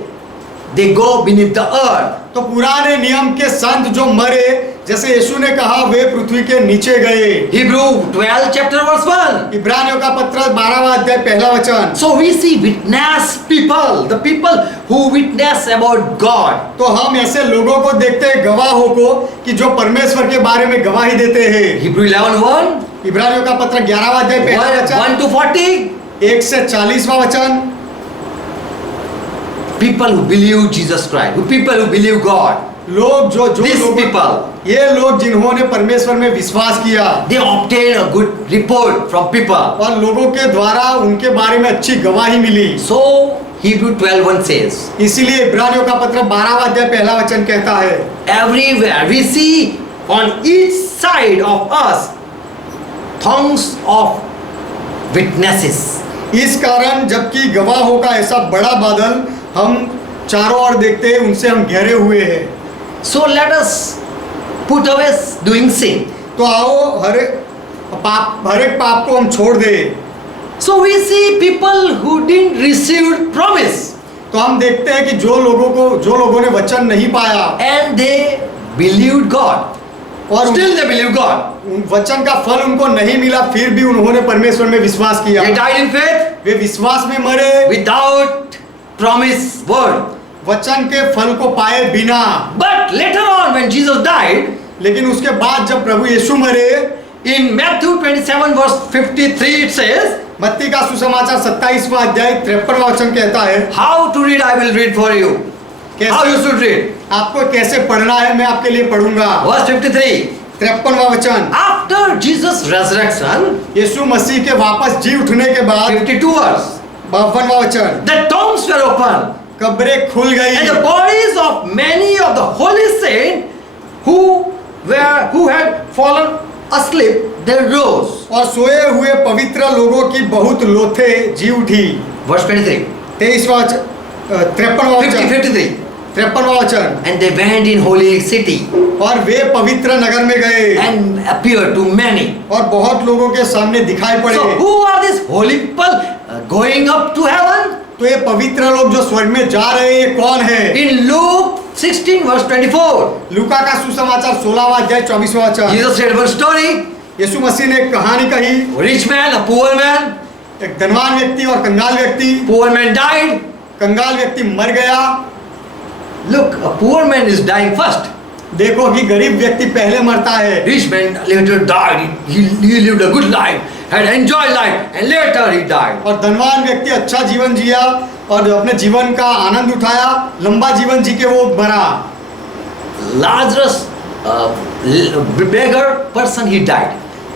they go beneath the earth. तो पुराने नियम के संत जो मरे, जैसे यीशु ने कहा, वे पृथ्वी के नीचे गए। Hebrew 12 chapter verse 1. इब्रानियों का पत्र 12वां अध्याय पहला वचन। So we see witness people, the people who witness about God. तो हम ऐसे लोगों को देखते हैं, गवाहों को, कि जो परमेश्वर के बारे में गवाही देते हैं। Hebrew 11:1. इब्रानियों का पत्र 11वां अध्याय पहला वचन 1 to 40. 1 से 40वां वचन। People who believe Jesus Christ, people who believe God. लोग जो These लोग, people, ये लोग जिन्होंने परमेश्वर में विश्वास किया they obtain a good report from people. और लोगों के द्वारा उनके बारे में अच्छी गवाही मिली। So Hebrew 12:1 says, इसीलिए इब्रानियों का पत्र 12वां अध्याय पहला वचन कहता है, everywhere we see on each side of us throngs of witnesses. इस कारण जबकि गवाहों का ऐसा बड़ा बादल हम चारों ओर देखते हैं, उनसे हम घेरे हुए हैं। So let us put away doing sin. तो आओ हर एक पाप को हम छोड़ दें। So we see people who didn't receive promise तो हम देखते हैं कि जो लोगों ने वचन नहीं पाया and they believed God. और Still they believe God. वचन का फल उनको नहीं मिला, फिर भी उन्होंने परमेश्वर में विश्वास किया। They died in faith वे विश्वास में मरे without promise word. वचन के फल को पाए बिना। But later on when Jesus died, लेकिन उसके बाद जब प्रभु यीशु मरे, in Matthew 27 verse 53 it says, मत्ती का सुसमाचार 27वां अध्याय 53वां वचन कहता है, how to read I will read for you. How you should read. आपको कैसे पढ़ना है मैं आपके लिए पढ़ूंगा। Verse 53. 53वां वचन। After Jesus' resurrection, यीशु मसीह के वापस जी उठने के बाद 52 verse, 52वां वचन, the tombs were opened कब्रें खुल गई and the bodies of many of the holy saints who had fallen asleep, they rose. और सोए हुए पवित्र लोगों की बहुत लोथे जी उठी। Verse 23. 23वां वचन, 53वां वचन, 53. 53वां वचन। And they went in holy city और वे पवित्र नगर में गए and appeared to many. और बहुत लोगों के सामने दिखाई पड़े। So who are these holy people going up to heaven? तो ये पवित्र लोग जो स्वर्ग में जा रहे हैं, ये कौन है? In Luke 16 verse 24, लूका का सुसमाचार 16वां अध्याय 24वां वचन। Jesus said one story. यीशु मसीह ने एक कहानी कही। A rich man, a poor man. एक धनवान व्यक्ति और कंगाल व्यक्ति। Poor man died. कंगाल व्यक्ति मर गया। Look, a poor man is dying first. देखो कि गरीब व्यक्ति पहले मरता है। Rich man later died. He lived a good life, had enjoyed life, and later he died. और धनवान व्यक्ति अच्छा जीवन जिया और अपने जीवन का आनंद उठाया, लंबा जीवन जी के वो मरा। Lazarus, beggar person, he died.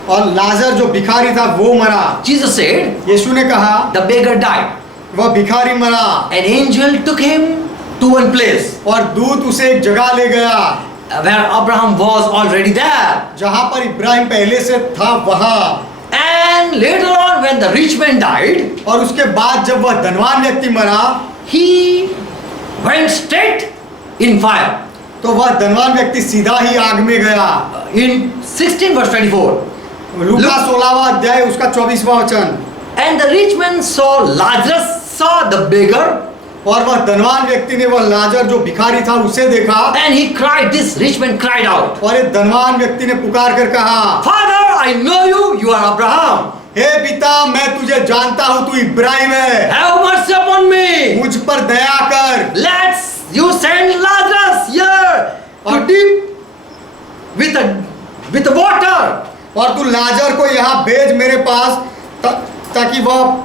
और लाजर जो भिखारी था वो मरा। Jesus said, यीशु ने कहा the beggar died. वह भिखारी मरा An angel took him to one place और दूत उसे एक जगह ले गया where Abraham was already there. जहां पर इब्राहिम पहले से था वहां। And later on, when the rich man died, और उसके बाद जब वह धनवान व्यक्ति मरा he went straight in fire. तो वह धनवान व्यक्ति सीधा ही आग में गया। In 16 verse 24. लूका 16वां अध्याय उसका 24वां वचन। And the rich man saw Lazarus, saw the beggar, और वह धनवान व्यक्ति ने वह लाजर जो भिखारी था उसे देखा and he cried. This rich man cried out, और एक धनवान व्यक्ति ने पुकार कर कहा, Father, I know you, you are Abraham. हे पिता, मैं तुझे जानता हूँ, तू इब्राहिम है। Have mercy upon me. मुझ पर दया कर। Let's you send Lazarus here to dip with the water. और तू लाजर को यहाँ भेज मेरे पास ताकि वह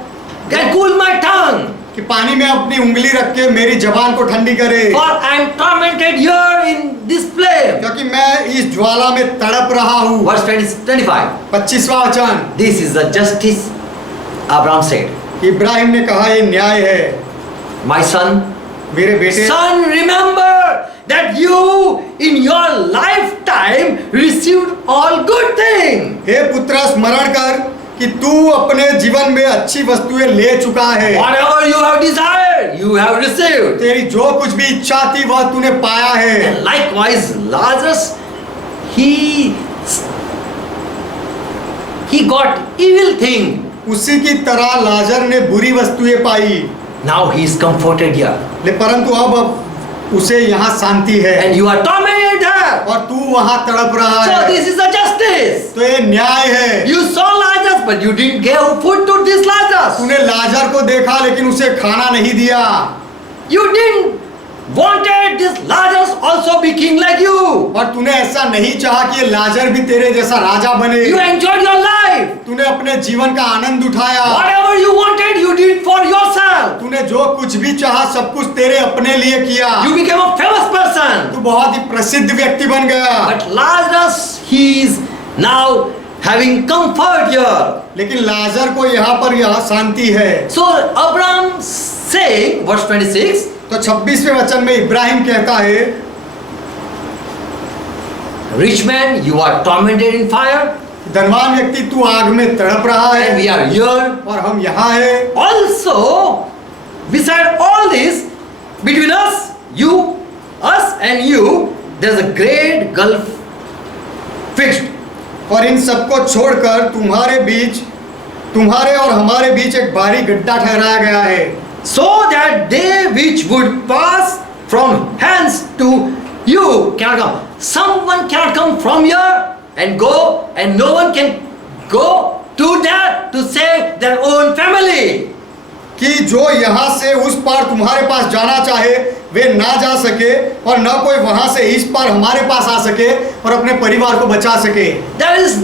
Can cool my tongue. कि पानी में अपनी उंगली रख के मेरी जबान को ठंडी करे। For I am tormented here in this flame. क्योंकि मैं इस ज्वाला में तड़प रहा हूँ। Verse 25. 25वां वचन। This is the justice, Abraham said. Ibrahim ने कहा ये न्याय है। My son, मेरे बेटे, son, remember that you in your lifetime received all good things. हे पुत्र, स्मरण कर कि तू अपने जीवन में अच्छी वस्तुएं ले चुका है। Whatever you have desired, you have received. तेरी जो कुछ भी इच्छा थी वह तूने पाया है। And likewise, Lazarus, he got evil thing. उसी की तरह लाजर ने बुरी वस्तुएं पाई। Now he is comforted here. परंतु अब उसे यहाँ शांति है। And you are tormented here. और तू वहाँ तड़प रहा So है। this is the justice. तो ये न्याय है। You saw Lazarus, but you didn't give food to this Lazarus. तूने लाजर को देखा लेकिन उसे खाना नहीं दिया। You didn't wanted this Lazarus also be king like you. और तूने ऐसा नहीं चाहा कि ये लाजर भी तेरे जैसा राजा बने। You enjoyed your life. तूने अपने जीवन का आनंद उठाया। Whatever you wanted, you did for yourself. तूने जो कुछ भी चाहा सब कुछ तेरे अपने लिए किया। You became a famous person. तू बहुत ही प्रसिद्ध व्यक्ति बन गया। But Lazarus, he is now having comfort here. लेकिन लाजर को यहाँ पर यह शांति है। So Abraham saying, verse 26. तो 26वें वचन में इब्राहिम कहता है, Rich man, you are tormented in fire. धनवान व्यक्ति तू आग में तड़प रहा And है we are here. और हम यहाँ हैं। Also, beside all this, between us and you, there is a great gulf fixed. और इन सबको छोड़कर तुम्हारे और हमारे बीच एक भारी गड्ढा ठहराया गया है। So that they which would pass from hence to you cannot come. Someone cannot come from here and go, and no one can go to there to save their own family. कि जो यहाँ से उस पार तुम्हारे पास जाना चाहे वे ना जा सके और न कोई वहाँ से इस पार हमारे पास आ सके और अपने परिवार को बचा सके। There is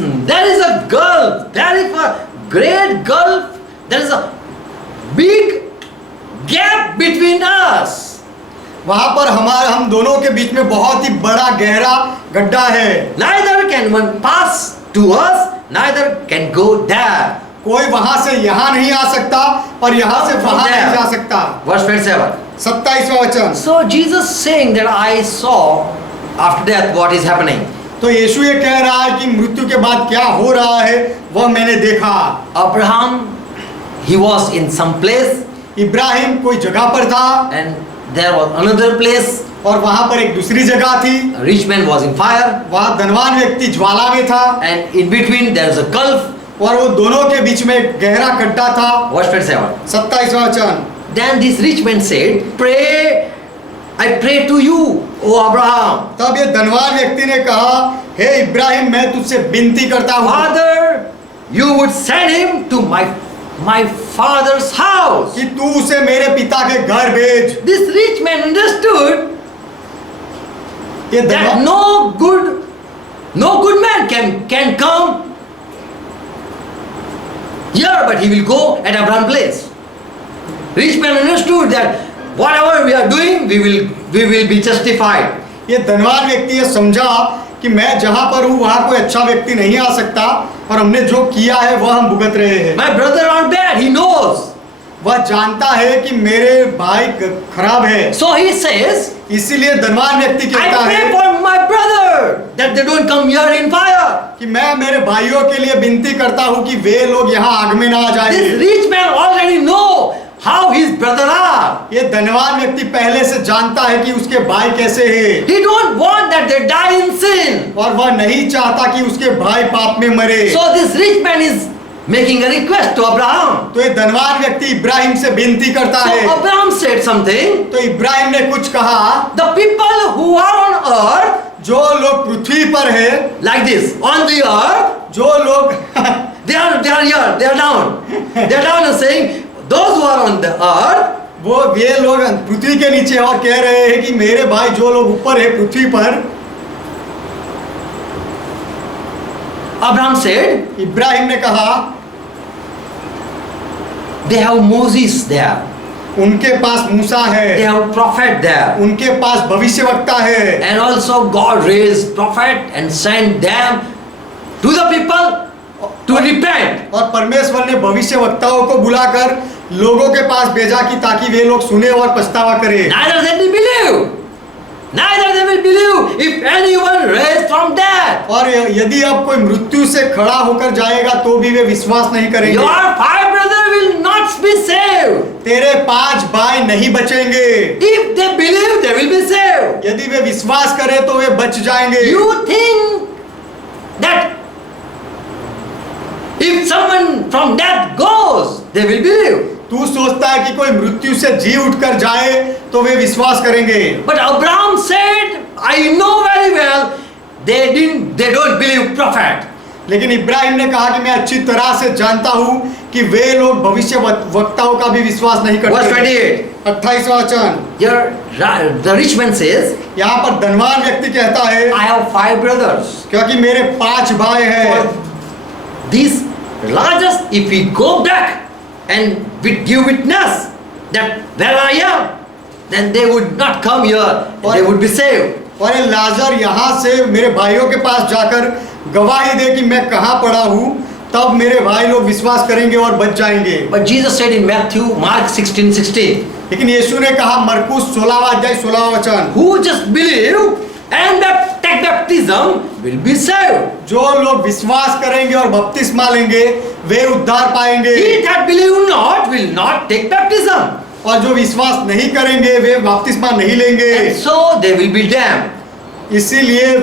a gulf. There is a great gulf. There is a big gap between us. वहाँ पर हम दोनों के बीच में बहुत ही बड़ा गहरा गड्ढा है। Neither can one pass to us, neither can go there. कोई वहाँ से यहाँ नहीं आ सकता और यहाँ से वहाँ नहीं जा सकता। Verse 27. 27वां वचन। So Jesus saying that I saw after death what is happening. तो यीशु ये कह रहा है कि मृत्यु के बाद क्या हो रहा है वह मैंने देखा। Abraham, he was in some place. Ibrahim कोई जगह पर था And there was another place. और वहाँ पर एक दूसरी जगह थी। A rich man was in fire. वहाँ धनवान व्यक्ति ज्वाला में था। And in between there is a gulf. और वो दोनों के बीच में एक गहरा गड्ढा था। Verse 27. 27वां वचन। Then this rich man said, Pray, I pray to you, O Abraham. तब ये धनवान व्यक्ति ने कहा, हे इब्राहिम, मैं तुझसे विनती करता हूँ, Father, you would send him to my my father's house. कि तू उसे मेरे पिता के घर भेज। This rich man understood ये that धनवान no good man can come here, but he will go at Abraham's place. Rich man understood that whatever we are doing, we will be justified. ये धनवान व्यक्ति ये समझा कि मैं जहां पर हूं वहां कोई अच्छा व्यक्ति नहीं आ सकता और हमने जो किया है वह हम भुगत रहे हैं। My brother are bad, he knows. वह जानता है कि मेरे भाई खराब है, So he says, इसीलिए धनवान व्यक्ति I कहता pray है for my brother that they don't come here in fire. कि मैं मेरे भाइयों के लिए विनती करता हूं कि वे लोग यहाँ आग में ना आ This जाए। rich man already know how his brother are. ये धनवान व्यक्ति पहले से जानता है कि उसके भाई कैसे हैं He don't want that they die in sin. और वह नहीं चाहता कि उसके भाई पाप में मरे। So this rich man is making a request to Abraham. तो ये धनवान व्यक्ति इब्राहिम से विनती करता So है। Abraham said something. तो इब्राहिम ने कुछ कहा, The people who are on earth, जो लोग पृथ्वी पर है, like this, on the earth, जो लोग they are here, they are down. They are down and saying, those who are on the earth, वो वे लोग पृथ्वी के नीचे और कह रहे हैं कि मेरे भाई जो लोग ऊपर है पृथ्वी पर। Abraham said, इब्राहिम ने कहा, they have Moses there. उनके पास मूसा They है, have prophet there. उनके पास भविष्यवक्ता है And also God raised prophet and sent them to the people to repent. और परमेश्वर ने भविष्यवक्ताओं को बुलाकर लोगों के पास भेजा कि ताकि वे लोग सुने और पछतावा करें। Neither they will believe. Neither they will believe if anyone raised from dead. और यदि अब कोई मृत्यु से खड़ा होकर जाएगा तो भी वे विश्वास नहीं करेंगे। Your five brothers will not be saved. तेरे 5 भाई नहीं बचेंगे। If they believe, they will be saved. यदि वे विश्वास करें तो वे बच जाएंगे। You think that if someone from death goes, they will believe. तू सोचता है कि कोई मृत्यु से जी उठकर जाए तो वे विश्वास करेंगे। But Abraham said, I know very well they don't believe prophet. लेकिन इब्राहिम ने कहा कि मैं अच्छी तरह से जानता हूं कि वे लोग भविष्य वक्ताओं का भी विश्वास नहीं Verse करते। 28. 28वां वचन, Here the rich man says, यहाँ पर धनवान व्यक्ति कहता है I have 5 brothers. क्योंकि मेरे 5 भाई हैं। For these largest, if we go back and we give witness that where I am, then they would not come here. They would be saved. और ये लाजर यहाँ से मेरे भाइयों के पास जाकर गवाही दे कि मैं कहाँ पड़ा हूँ, तब मेरे भाई लोग विश्वास करेंगे और बच जाएंगे। But Jesus said in Mark 16:16, लेकिन यीशु ने कहा मरकुस 16वां अध्याय 16वां वचन, who just believe and take baptism will be saved. जो लोग विश्वास करेंगे और बपतिस्मा लेंगे वे उद्धार पाएंगे, He that believe not will not take baptism. और जो विश्वास नहीं करेंगे वे बपतिस्मा नहीं लेंगे। And so they will be damned. इसीलिए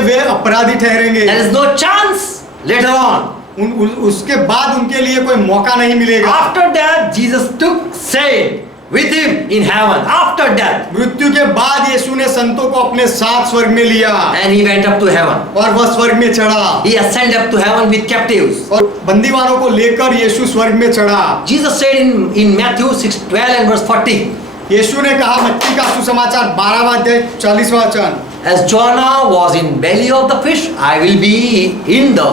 वे अपराधी ठहरेंगे। There is no chance later on. उसके बाद उनके लिए कोई मौका नहीं मिलेगा। After that, Jesus took saint with him in heaven. After that, मृत्यु के बाद यीशु ने संतों को अपने साथ स्वर्ग में लिया and he went up to heaven. और वह स्वर्ग में चढ़ा He ascended up to heaven with captives. और बंदीवानों को लेकर यीशु स्वर्ग में चढ़ा। Jesus said in Matthew 6:12 and verse 40, यीशु ने कहा मत्ती का सुसमाचार 12वां अध्याय 40वां वचन, as Jonah was in belly of the fish, I will be in the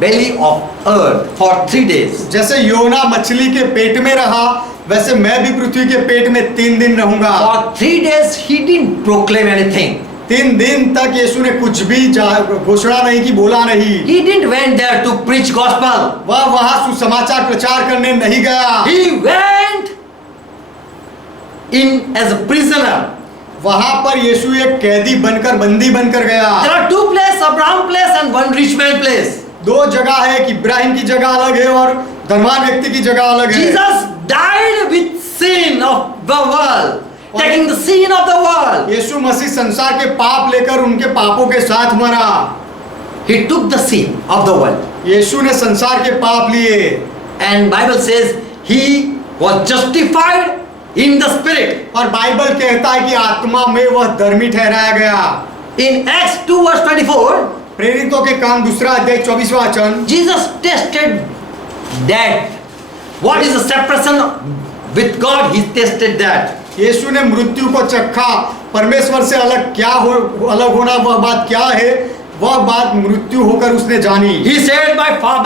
belly of earth for 3 days. जैसे योना मछली के पेट में रहा वैसे मैं भी पृथ्वी के पेट में 3 दिन रहूंगा। For 3 days he didn't proclaim anything. 3 दिन तक यीशु ने कुछ भी घोषणा नहीं की, बोला नहीं। He didn't went there to preach gospel. वह वहां सुसमाचार प्रचार करने नहीं गया। He went in as a prisoner. वहां पर यीशु एक कैदी बनकर, बंदी बनकर गया। There are 2 places, Abraham place and one rich man place. 2 जगह है, कि इब्राहिम की जगह अलग है और धनवान व्यक्ति की जगह अलग है। Jesus died with sin of the world, taking the sin of the world. यीशु मसीह संसार के पाप लेकर उनके पापों के साथ मरा। He took the sin of the world. यीशु ने संसार के पाप लिए। And Bible says he was justified in the spirit. और बाइबल कहता है कि आत्मा में वह धर्मी ठहराया गया। In Acts 2 verse 24, प्रेरितों के काम 2 अध्याय 24वां वचन, Jesus tested dead. What is the separation with God? He tasted that. यीशु ने मृत्यु को चखा। परमेश्वर से अलग होना वह बात क्या है, वह बात मृत्यु होकर उसने जानी। He said, my God,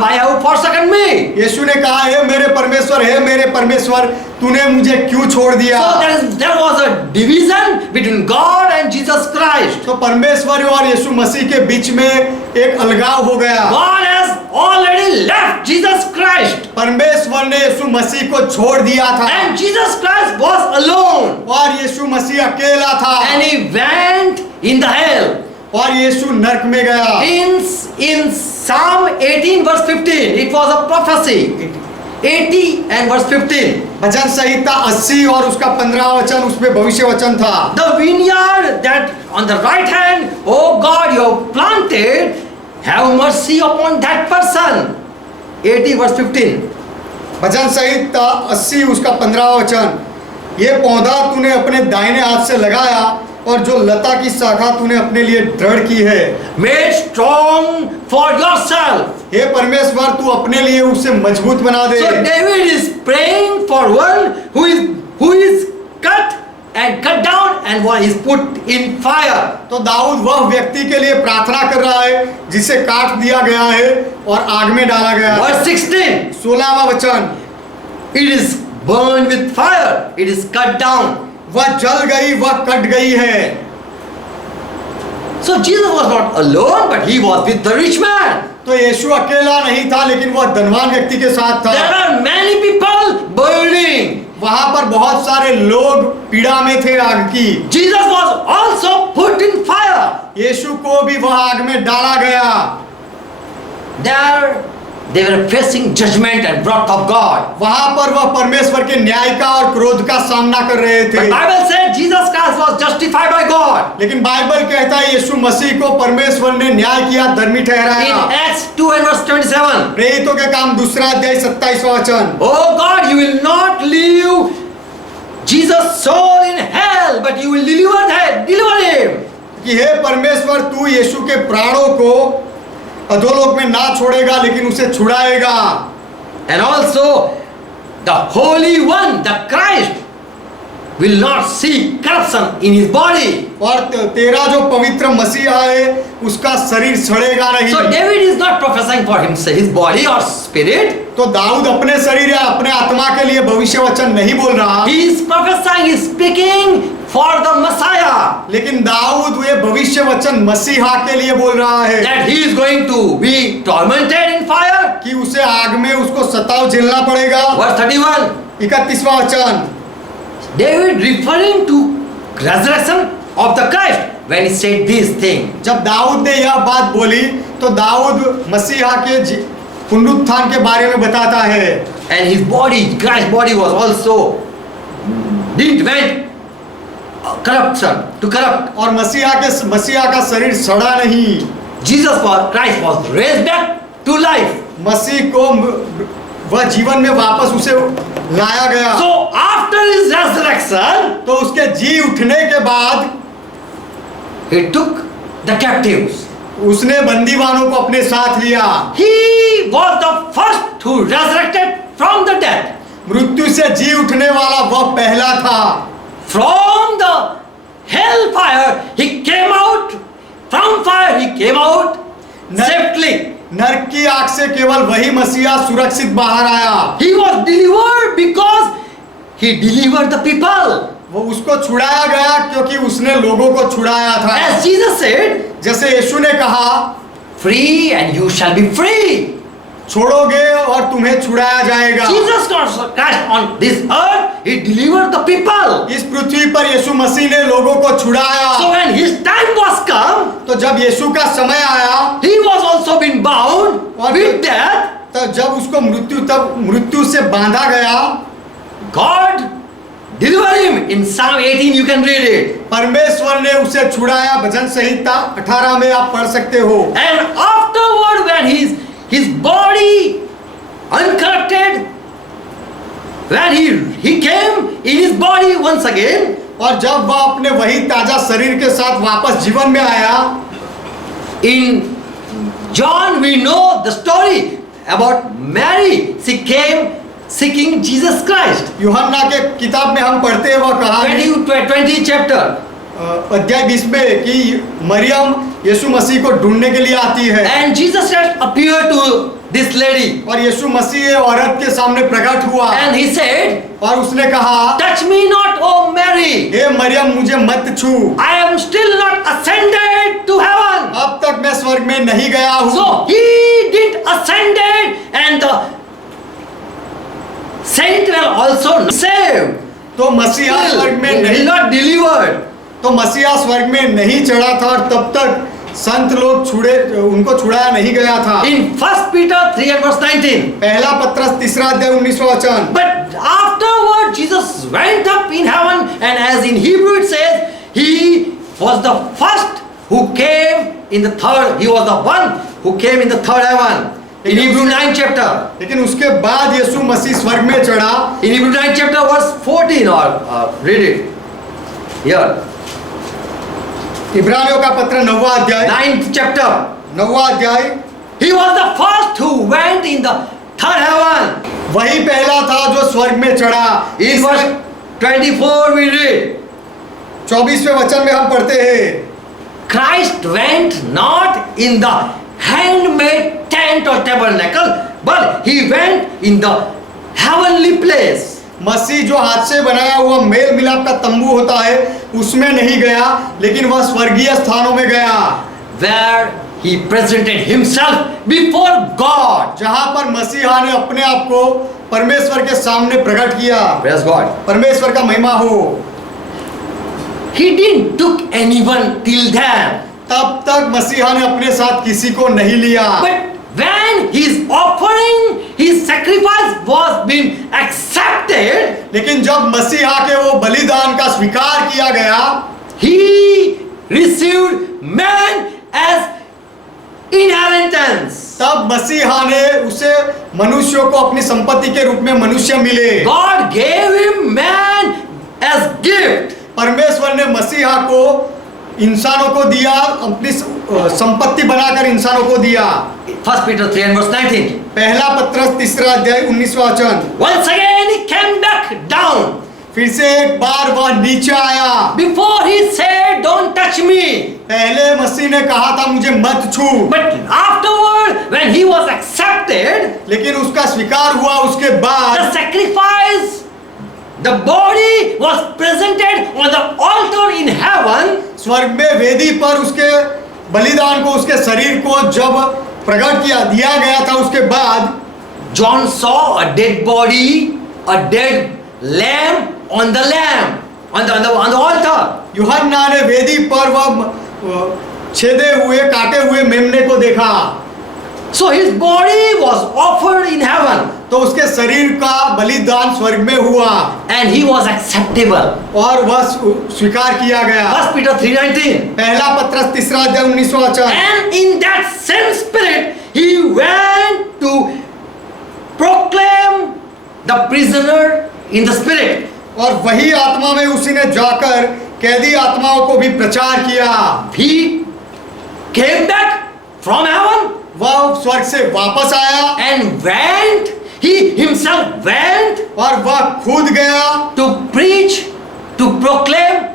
why have you forsaken me? यीशु ने कहा, हे मेरे परमेश्वर, तूने मुझे क्यों छोड़ दिया? So there was a division between God and Jesus Christ. तो परमेश्वर और यीशु मसीह के बीच में एक अलगाव हो गया। God has already left Jesus Christ. परमेश्वर ने यीशु मसीह को छोड़ दिया था। And Jesus Christ was alone. और यीशु मसीह अकेला था। And he went in the hell. और यीशु नरक में गया। In Psalm 18 verse 15, it was a prophecy. 80 and verse 15. भजन संहिता 80 और उसका 15 वचन, उसमें भविष्य वचन था। The vineyard that on the right hand, oh God, you have planted, have mercy upon that person. 80 verse 15. भजन संहिता 80 उसका 15 वचन, ये पौधा तूने अपने दाहिने हाथ से लगाया और जो लता की शाखा तूने अपने लिए दृढ़ की है। Made strong for yourself. हे परमेश्वर, तू अपने लिए उसे मजबूत बना दे। So David is praying for one who is cut down and one is put in fire. तो दाऊद वह व्यक्ति के लिए प्रार्थना कर रहा है जिसे काट दिया गया है और आग में डाला गया है। Verse 16. 16वां वचन, It is burned with fire. It is cut down. वह जल गई, वह कट गई है। So Jesus was not alone, but he was with the rich man. तो यीशु अकेला नहीं था, लेकिन वह धनवान व्यक्ति के साथ था। There are many people burning. वहां पर बहुत सारे लोग पीड़ा में थे आग की। Jesus was also put in fire. यीशु को भी वह आग में डाला गया। There they were facing judgment and wrath of God. वहां पर वह परमेश्वर के न्याय का और क्रोध का सामना कर रहे थे। But Bible said Jesus Christ was justified by God. लेकिन बाइबल कहता है यीशु मसीह को परमेश्वर ने न्याय किया, धर्मी ठहराया। In Acts 2 and verse 27. प्रेरितों के काम 2 अध्याय 27वां वचन, Oh God, you will not leave Jesus' soul in hell, but you will deliver him. कि हे परमेश्वर, तू यीशु के प्राणों को अधोलोक में ना छोड़ेगा, लेकिन उसे छुड़ाएगा। And also the Holy One, the Christ, will not see corruption in his body. और तेरा जो पवित्र मसीहा है उसका शरीर सड़ेगा नहीं। So David is not prophesying for himself, his body or spirit. तो दाऊद अपने शरीर या अपने आत्मा के लिए भविष्य वचन नहीं बोल रहा, He is prophesying, he is speaking for the Messiah. लेकिन दाऊद ये भविष्य वचन मसीहा के लिए बोल रहा है That he is going to be tormented in fire. कि उसे आग में उसको सताव झेलना पड़ेगा। Verse 31. 31वां वचन, David referring to resurrection of the Christ when he said this thing. जब दाऊद ने यह बात बोली तो दाऊद मसीहा के पुनरुत्थान के बारे में बताता है। And his body, Christ's body was also didn't went to corrupt. और मसीहा का शरीर सड़ा नहीं। Christ was raised back to life. मसीह को वह जीवन में वापस उसे लाया गया। So after his resurrection, तो उसके जी उठने के बाद he took the captives. उसने बंदीवानों को अपने साथ लिया। He was the first who resurrected from the dead. मृत्यु से जी उठने वाला वह पहला था। From the hellfire he came out. From fire he came out safely. नरक की आग से केवल वही मसीहा सुरक्षित बाहर आया। He was delivered because he delivered the people. वो उसको छुड़ाया गया क्योंकि उसने लोगों को छुड़ाया था। As Jesus said, जैसे यीशु ने कहा, free and you shall be free. छोड़ोगे और तुम्हें छुड़ाया जाएगा। Jesus Christ on this earth, he delivered the people. इस पृथ्वी पर यीशु मसीह ने लोगों को छुड़ाया। So when his time was come, तो जब यीशु का समय आया, he was also been bound with death. तब जब उसको मृत्यु से बांधा गया, God deliver him. In Psalm 18 you can read it. परमेश्वर ने उसे छुड़ाया। भजन संहिता 18 में आप पढ़ सकते हो। And afterward when his body uncorrupted, when he came in his body once again, और जब वह अपने वही ताजा शरीर के साथ वापस जीवन में आया, in John we know the story about Mary. She came seeking Jesus Christ. यूहन्ना के किताब में हम पढ़ते हैं वह कहानी 20 chapter. अध्याय 20 में कि मरियम यीशु मसीह को ढूंढने के लिए आती है And Jesus Christ appeared to this lady. और यीशु मसीह औरत के सामने प्रकट हुआ And he said, और उसने कहा, touch me not, O Mary. हे मरियम मुझे मत छू, I am still not ascended to heaven. अब तक मैं स्वर्ग में नहीं गया हूँ। So he did ascended and the saint were also saved. तो मसीहा स्वर्ग में He नहीं not delivered. तो मसीहा स्वर्ग में नहीं चढ़ा था और तब तक संत लोग उनको छुड़ाया नहीं गया था। In 1 Peter 3 and verse 19. पहला पत्रस 3 अध्याय 19वां वचन। But afterward Jesus went up in heaven, and as in Hebrew it says, he was the first who came in the third. He was the one who came in the third heaven. In Hebrew 9 chapter. लेकिन उसके बाद यीशु मसीह स्वर्ग में चढ़ा। In Hebrew 9 chapter verse 14 or read it. Here. इब्रानियों का पत्र 9वां अध्याय 9th chapter. 9वां अध्याय। He was the first who went in the third heaven. वही पहला था जो स्वर्ग में चढ़ा। In verse 24 we read. 24वें वचन में हम पढ़ते हैं, Christ went not in the handmade tent or tabernacle, but he went in the heavenly place. मसीह जो हाथ से बनाया हुआ मेल मिलाप का तंबू होता है उसमें नहीं गया, लेकिन वह स्वर्गीय स्थानों में गया, where he presented himself before God. जहां पर मसीहा ने अपने आप को परमेश्वर के सामने प्रकट किया। Praise God. परमेश्वर का महिमा हो। He didn't took anyone till then. तब तक मसीहा ने अपने साथ किसी को नहीं लिया, But when his offering, his sacrifice was being accepted, लेकिन जब मसीहा के वो बलिदान का स्वीकार किया गया, he received man as inheritance. तब मसीहा ने उसे मनुष्यों को अपनी संपत्ति के रूप में मनुष्य मिले। God gave him man as gift. परमेश्वर ने मसीहा को इंसानों को दिया, अपनी संपत्ति बनाकर इंसानों को दिया। 1 Peter 3 and verse 19. पहला पत्रस 3 अध्याय 19वां वचन। Once again he came back down. फिर से एक बार वह नीचे आया। Before he said, "Don't touch me." पहले मसीह ने कहा था मुझे मत छू, But afterward, when he was accepted, लेकिन उसका स्वीकार हुआ उसके बाद the sacrifice, the body was presented on the altar in heaven. स्वर्ग में वेदी पर उसके बलिदान को, उसके शरीर को जब प्रकट किया दिया गया था, उसके बाद John saw a dead body, a dead lamb on the altar. यूहन्ना ने वेदी पर वह छेदे हुए काटे हुए मेमने को देखा। So his body was offered in heaven, तो उसके शरीर का बलिदान स्वर्ग में हुआ and he was acceptable. और वह स्वीकार किया गया। 1 Peter 3:19. पहला पत्रस 3 अध्याय 19वां वचन। And in that same spirit, he went to proclaim the prisoner in the spirit. और वही आत्मा में उसी ने जाकर कैदी आत्माओं को भी प्रचार किया। He came back from heaven वह स्वर्ग से वापस आया and went. He himself went और वह खुद गया to preach, to proclaim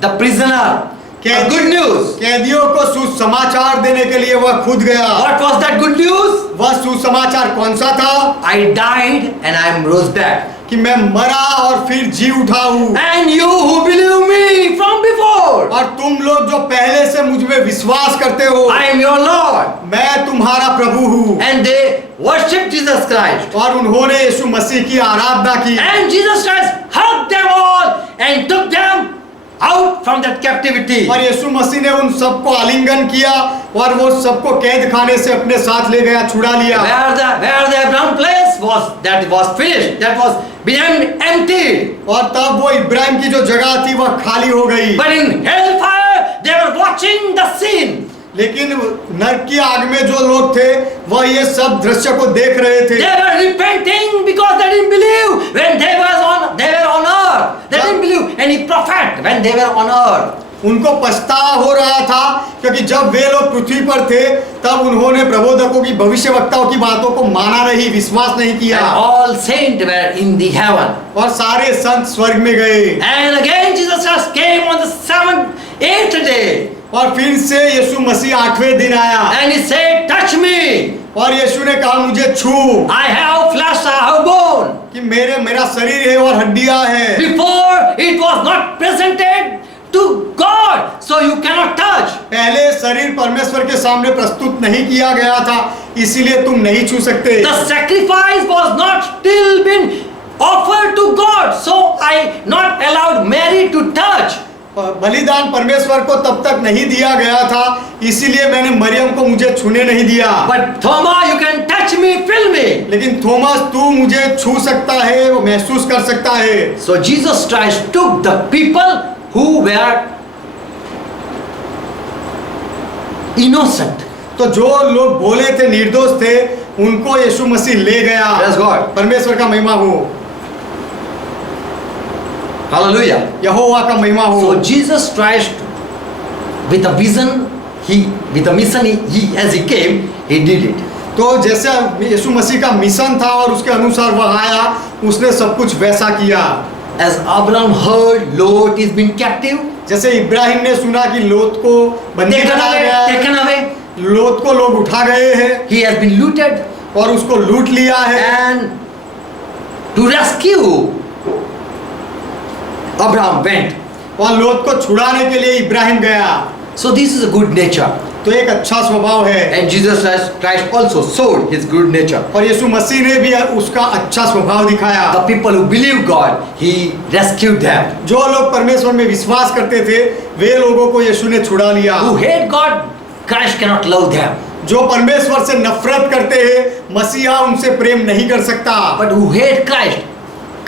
the prisoner the good news. कैदियों को सुसमाचार देने के लिए वह खुद गया। What was that good news? वह सुसमाचार कौन सा था? I died and I am rose back. कि मैं मरा और फिर जी उठा हूँ। And you who believe me from before, और तुम लोग जो पहले से मुझ में विश्वास करते हो, I am your Lord. मैं तुम्हारा प्रभु हूँ। And they worshiped Jesus Christ. और उन्होंने यीशु मसीह की आराधना की। And Jesus Christ hugged them all and took them out from that captivity. और यीशु मसीह ने उन सबको आलिंगन किया और वो सबको कैद खाने से अपने साथ ले गया, छुड़ा लिया। Where the Abraham place was finished, that was been emptied. और तब वो इब्राहिम की जो जगह थी वह खाली हो गई। But in hellfire they were watching the scene. लेकिन नरक की आग में जो लोग थे वह ये सब दृश्य को देख रहे थे। They were repenting because they didn't believe when they were on earth. They didn't believe any prophet when they were on earth. उनको पछतावा हो रहा था, क्योंकि जब वे लोग पृथ्वी पर थे तब उन्होंने प्रबोधकों की भविष्यवक्ताओं की बातों को माना नहीं, विश्वास नहीं And किया, all saints were in the heaven. और सारे संत स्वर्ग में गए। And again Jesus Christ came on the 8th day. और फिर से यीशु मसीह 8वें दिन आया And he said, touch me. और यीशु ने कहा मुझे छू, I have flesh, I have bone. कि मेरा शरीर है और हड्डियां हैं। Before it was not presented to God, so you cannot touch. पहले शरीर परमेश्वर के सामने प्रस्तुत नहीं किया गया था, इसीलिए तुम नहीं छू सकते। The sacrifice was not still been offered to God, so I not allowed Mary to touch. बलिदान परमेश्वर को तब तक नहीं दिया गया था, इसीलिए मैंने मरियम को मुझे छूने नहीं दिया। But Thomas, you can touch me, feel me. लेकिन थोमस, तू मुझे छू सकता है, वो महसूस कर सकता है। So Jesus Christ took the people who were innocent. तो जो लोग भोले थे, निर्दोष थे, उनको यीशु मसीह ले गया। Praise God. परमेश्वर का महिमा हो, Hallelujah. यहोवा का महिमा हो। So Jesus Christ, with a vision, with a mission, as he came, he did it. तो जैसे यीशु मसीह का मिशन था और उसके अनुसार वह आया, उसने सब कुछ वैसा किया। As Abraham heard, Lot is been captive, जैसे इब्राहिम ने सुना कि लोत को बंदी बनाया गया है, taken away. लोत को लोग उठा गए हैं He has been looted, और उसको लूट लिया है, and to rescue, Abraham went. और लोत को छुड़ाने के लिए इब्राहिम गया। So this is a good nature, तो एक अच्छा स्वभाव है, and Jesus Christ also showed his good nature. और यीशु मसीह ने भी उसका अच्छा स्वभाव दिखाया। The people who believe God, he rescued them. जो लोग परमेश्वर में विश्वास करते थे, वे लोगों को यीशु ने छुड़ा लिया। Who hate God, Christ cannot love them. जो परमेश्वर से नफरत करते हैं, मसीहा उनसे प्रेम नहीं कर सकता। But who hate Christ,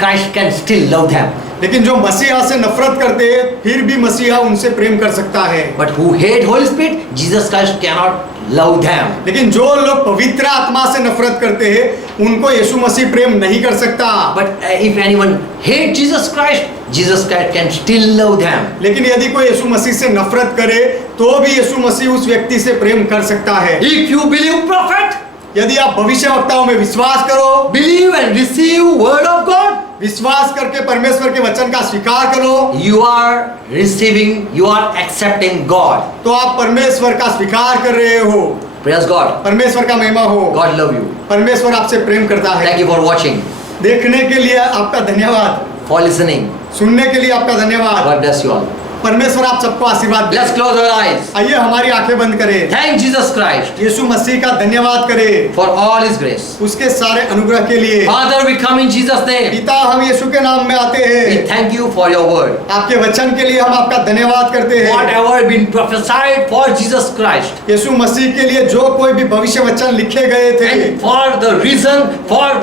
Christ can still love them. लेकिन जो मसीहा से नफरत करते हैं, फिर भी मसीहा उनसे प्रेम कर सकता है। But who hate Holy Spirit, Jesus Christ cannot love them. लेकिन जो लोग पवित्र आत्मा से नफरत करते हैं, उनको यीशु मसीह प्रेम नहीं कर सकता। But if anyone hate Jesus Christ, Jesus Christ can still love them. लेकिन यदि कोई यीशु मसीह से नफरत करे, तो भी यीशु मसीह उस व्यक्ति से प्रेम कर सकता है। If you believe prophet, यदि आप भविष्यवक्ताओं में विश्वास करो, believe and receive word of God, विश्वास करके परमेश्वर के वचन का स्वीकार करो, you are receiving, you are accepting God. तो आप परमेश्वर का स्वीकार कर रहे हो। Praise God. परमेश्वर का महिमा हो। God love you. परमेश्वर आपसे प्रेम करता है। Thank you for watching, देखने के लिए आपका धन्यवाद, for listening. सुनने के लिए आपका धन्यवाद। God bless you all. परमेश्वर आप सबको आशीर्वाद दे। Let's close our eyes. आइए हमारी आंखें बंद करें, Thank Jesus Christ यीशु मसीह का धन्यवाद करें for all His grace. उसके सारे अनुग्रह के लिए। Father, we come in Jesus' name. पिता, हम यीशु के नाम में आते We हैं, thank you for your word. आपके वचन के लिए हम आपका धन्यवाद करते हैं। Whatever been prophesied for Jesus Christ, यीशु मसीह के लिए जो कोई भी भविष्य वचन लिखे गए थे, and for the reason,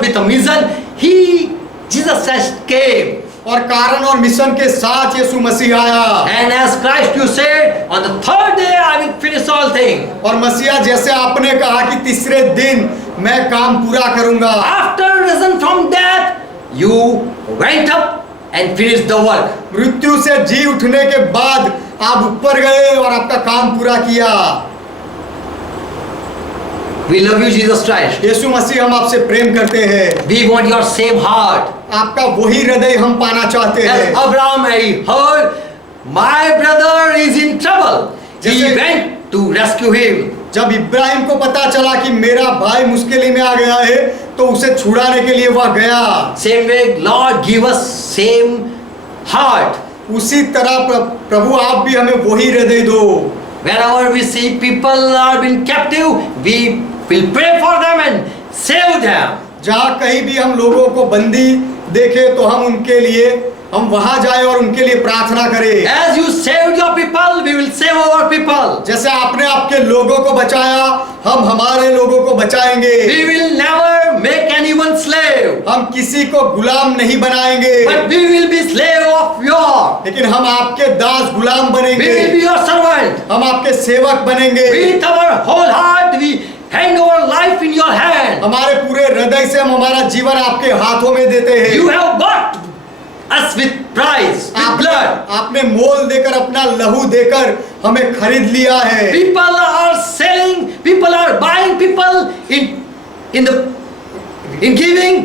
with a mission, Jesus Christ came. और कारण और मिशन के साथ यीशु मसीह आया। And as Christ you said, on the third day I will finish all things. और मसीहा, जैसे आपने कहा कि तीसरे दिन मैं काम पूरा करूंगा, After risen from death, you went up and finished the work. मृत्यु से जी उठने के बाद आप ऊपर गए और आपका काम पूरा किया। We love you, Jesus Christ. यीशु मसीह, हम आपसे प्रेम करते हैं। We want your same heart. आपका वही हृदय हम पाना चाहते As हैं। Abraham heard, my brother is in trouble, he जैसे- went to rescue him. जब इब्राहिम को पता चला कि मेरा भाई मुश्किल में आ गया है, तो उसे छुड़ाने के लिए वह गया। Same way, Lord, give us same heart. उसी तरह प्रभु आप भी हमें वही हृदय दो। Wherever we see people are being captive, we will pray for them and save them. जहाँ कहीं भी हम लोगों को बंदी देखे, तो हम उनके लिए हम वहां जाए और उनके लिए प्रार्थना करें। As you saved your people, we will save our people. जैसे आपने आपके लोगों को बचाया, हम हमारे लोगों को बचाएंगे। We will never make anyone slave, हम किसी को गुलाम नहीं बनाएंगे, but we will be slave of your. लेकिन हम आपके दास गुलाम We बनेंगे, will be your servant. हम आपके सेवक बनेंगे। With our whole heart, we hand our life in your hand. हमारे पूरे हृदय से हम हमारा जीवन आपके हाथों में देते हैं। You have bought us with price, with blood. आपने मोल देकर अपना लहू देकर हमें खरीद लिया है। People are selling, people are buying, people in giving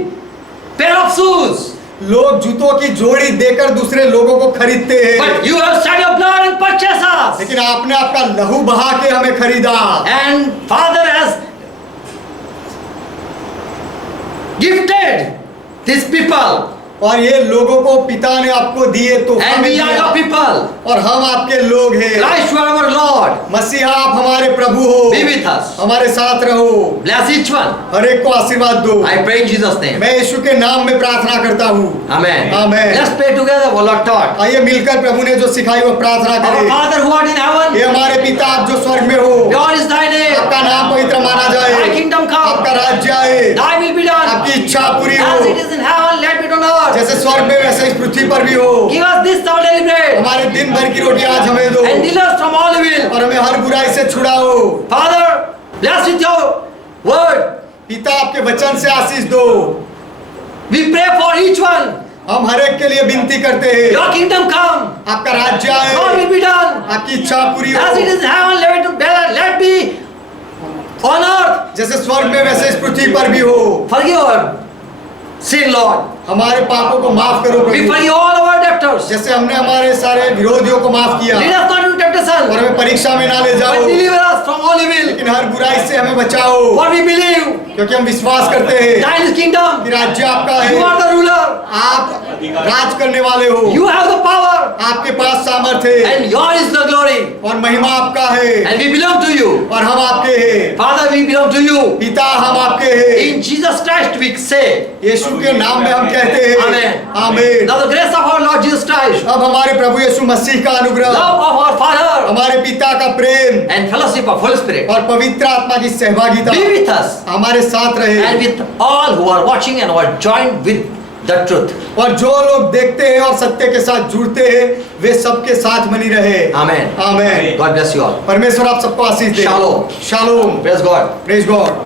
pair of shoes. लोग जूतों की जोड़ी देकर दूसरे लोगों को खरीदते हैं, But you have shed your blood and purchased us. लेकिन आपने आपका लहू बहा के हमें खरीदा। And Father has gifted these people. और ये लोगों को पिता ने आपको दिए तो And we are your people. और हम आपके लोग हैं। Christ, you are our Lord. मसीहा आप हमारे प्रभु हो, Be with us. हमारे साथ रहो, Bless each one. हर एक को आशीर्वाद दो। I pray in Jesus' name. मैं यीशु के नाम में प्रार्थना करता हूँ। Amen. Amen. Let's pray together what Lord taught. आइए मिलकर प्रभु ने जो सिखाई वो प्रार्थना Our करें। Father who art in heaven, ये हमारे पिता आप जो स्वर्ग में हो, God is thy name. आपका नाम पवित्र माना Thy जाए, kingdom come. आपका राज्य आए, Thy will be done. आपकी इच्छा पूरी हो, As it is in heaven, let it be on earth. जैसे स्वर्ग में वैसे इस पृथ्वी पर भी हो। Give us this our daily bread. हमारे दिन भर की रोटी आज हमें दो And deliver us from all evil. और हमें हर बुराई से छुड़ाओ। Father, bless with your word. पिता आपके वचन से आशीष दो। We pray for each one. हम हर एक के लिए विनती करते हैं, Your kingdom come. आपका राज्य Your आए, will be done. आपकी इच्छा पूरी As it हो, is in heaven, let be on earth. जैसे स्वर्ग में वैसे इस पृथ्वी पर भी हो। Forgive our sin, Lord. हमारे पापों को माफ करो We Prabhu, forgive all our debtors. जैसे हमने हमारे सारे विरोधियों को माफ किया, Lead us not into और temptation, हमें परीक्षा में ना ले but जाओ, deliver us from all evil. लेकिन हर बुराई से हमें बचाओ, For we believe क्योंकि हम विश्वास करते हैं thine is kingdom. कि राज्य आपका You है, are the ruler. आप राज करने वाले हो, You have the power. आपके पास सामर्थ्य है And yours is the glory. और महिमा आपका है And we belong to you. और हम आपके हैं। Father, we belong to you. पिता हम आपके हैं, In Jesus Christ we say, यीशु के नाम में हम कहते हैं Amen. आमीन। now the grace of our Lord Jesus Christ, अब हमारे प्रभु यीशु मसीह का अनुग्रह, love of our Father, हमारे पिता का प्रेम and fellowship of Holy Spirit और पवित्र आत्मा की सहभागिता be with us हमारे साथ रहे, and with all who are watching and who are joined with the truth. और जो लोग देखते हैं और सत्य के साथ जुड़ते हैं वे सबके साथ बनी रहे। Amen. आमीन। God bless you all. परमेश्वर आप सबको आशीष दे। Shalom. Shalom. Praise God. Praise God.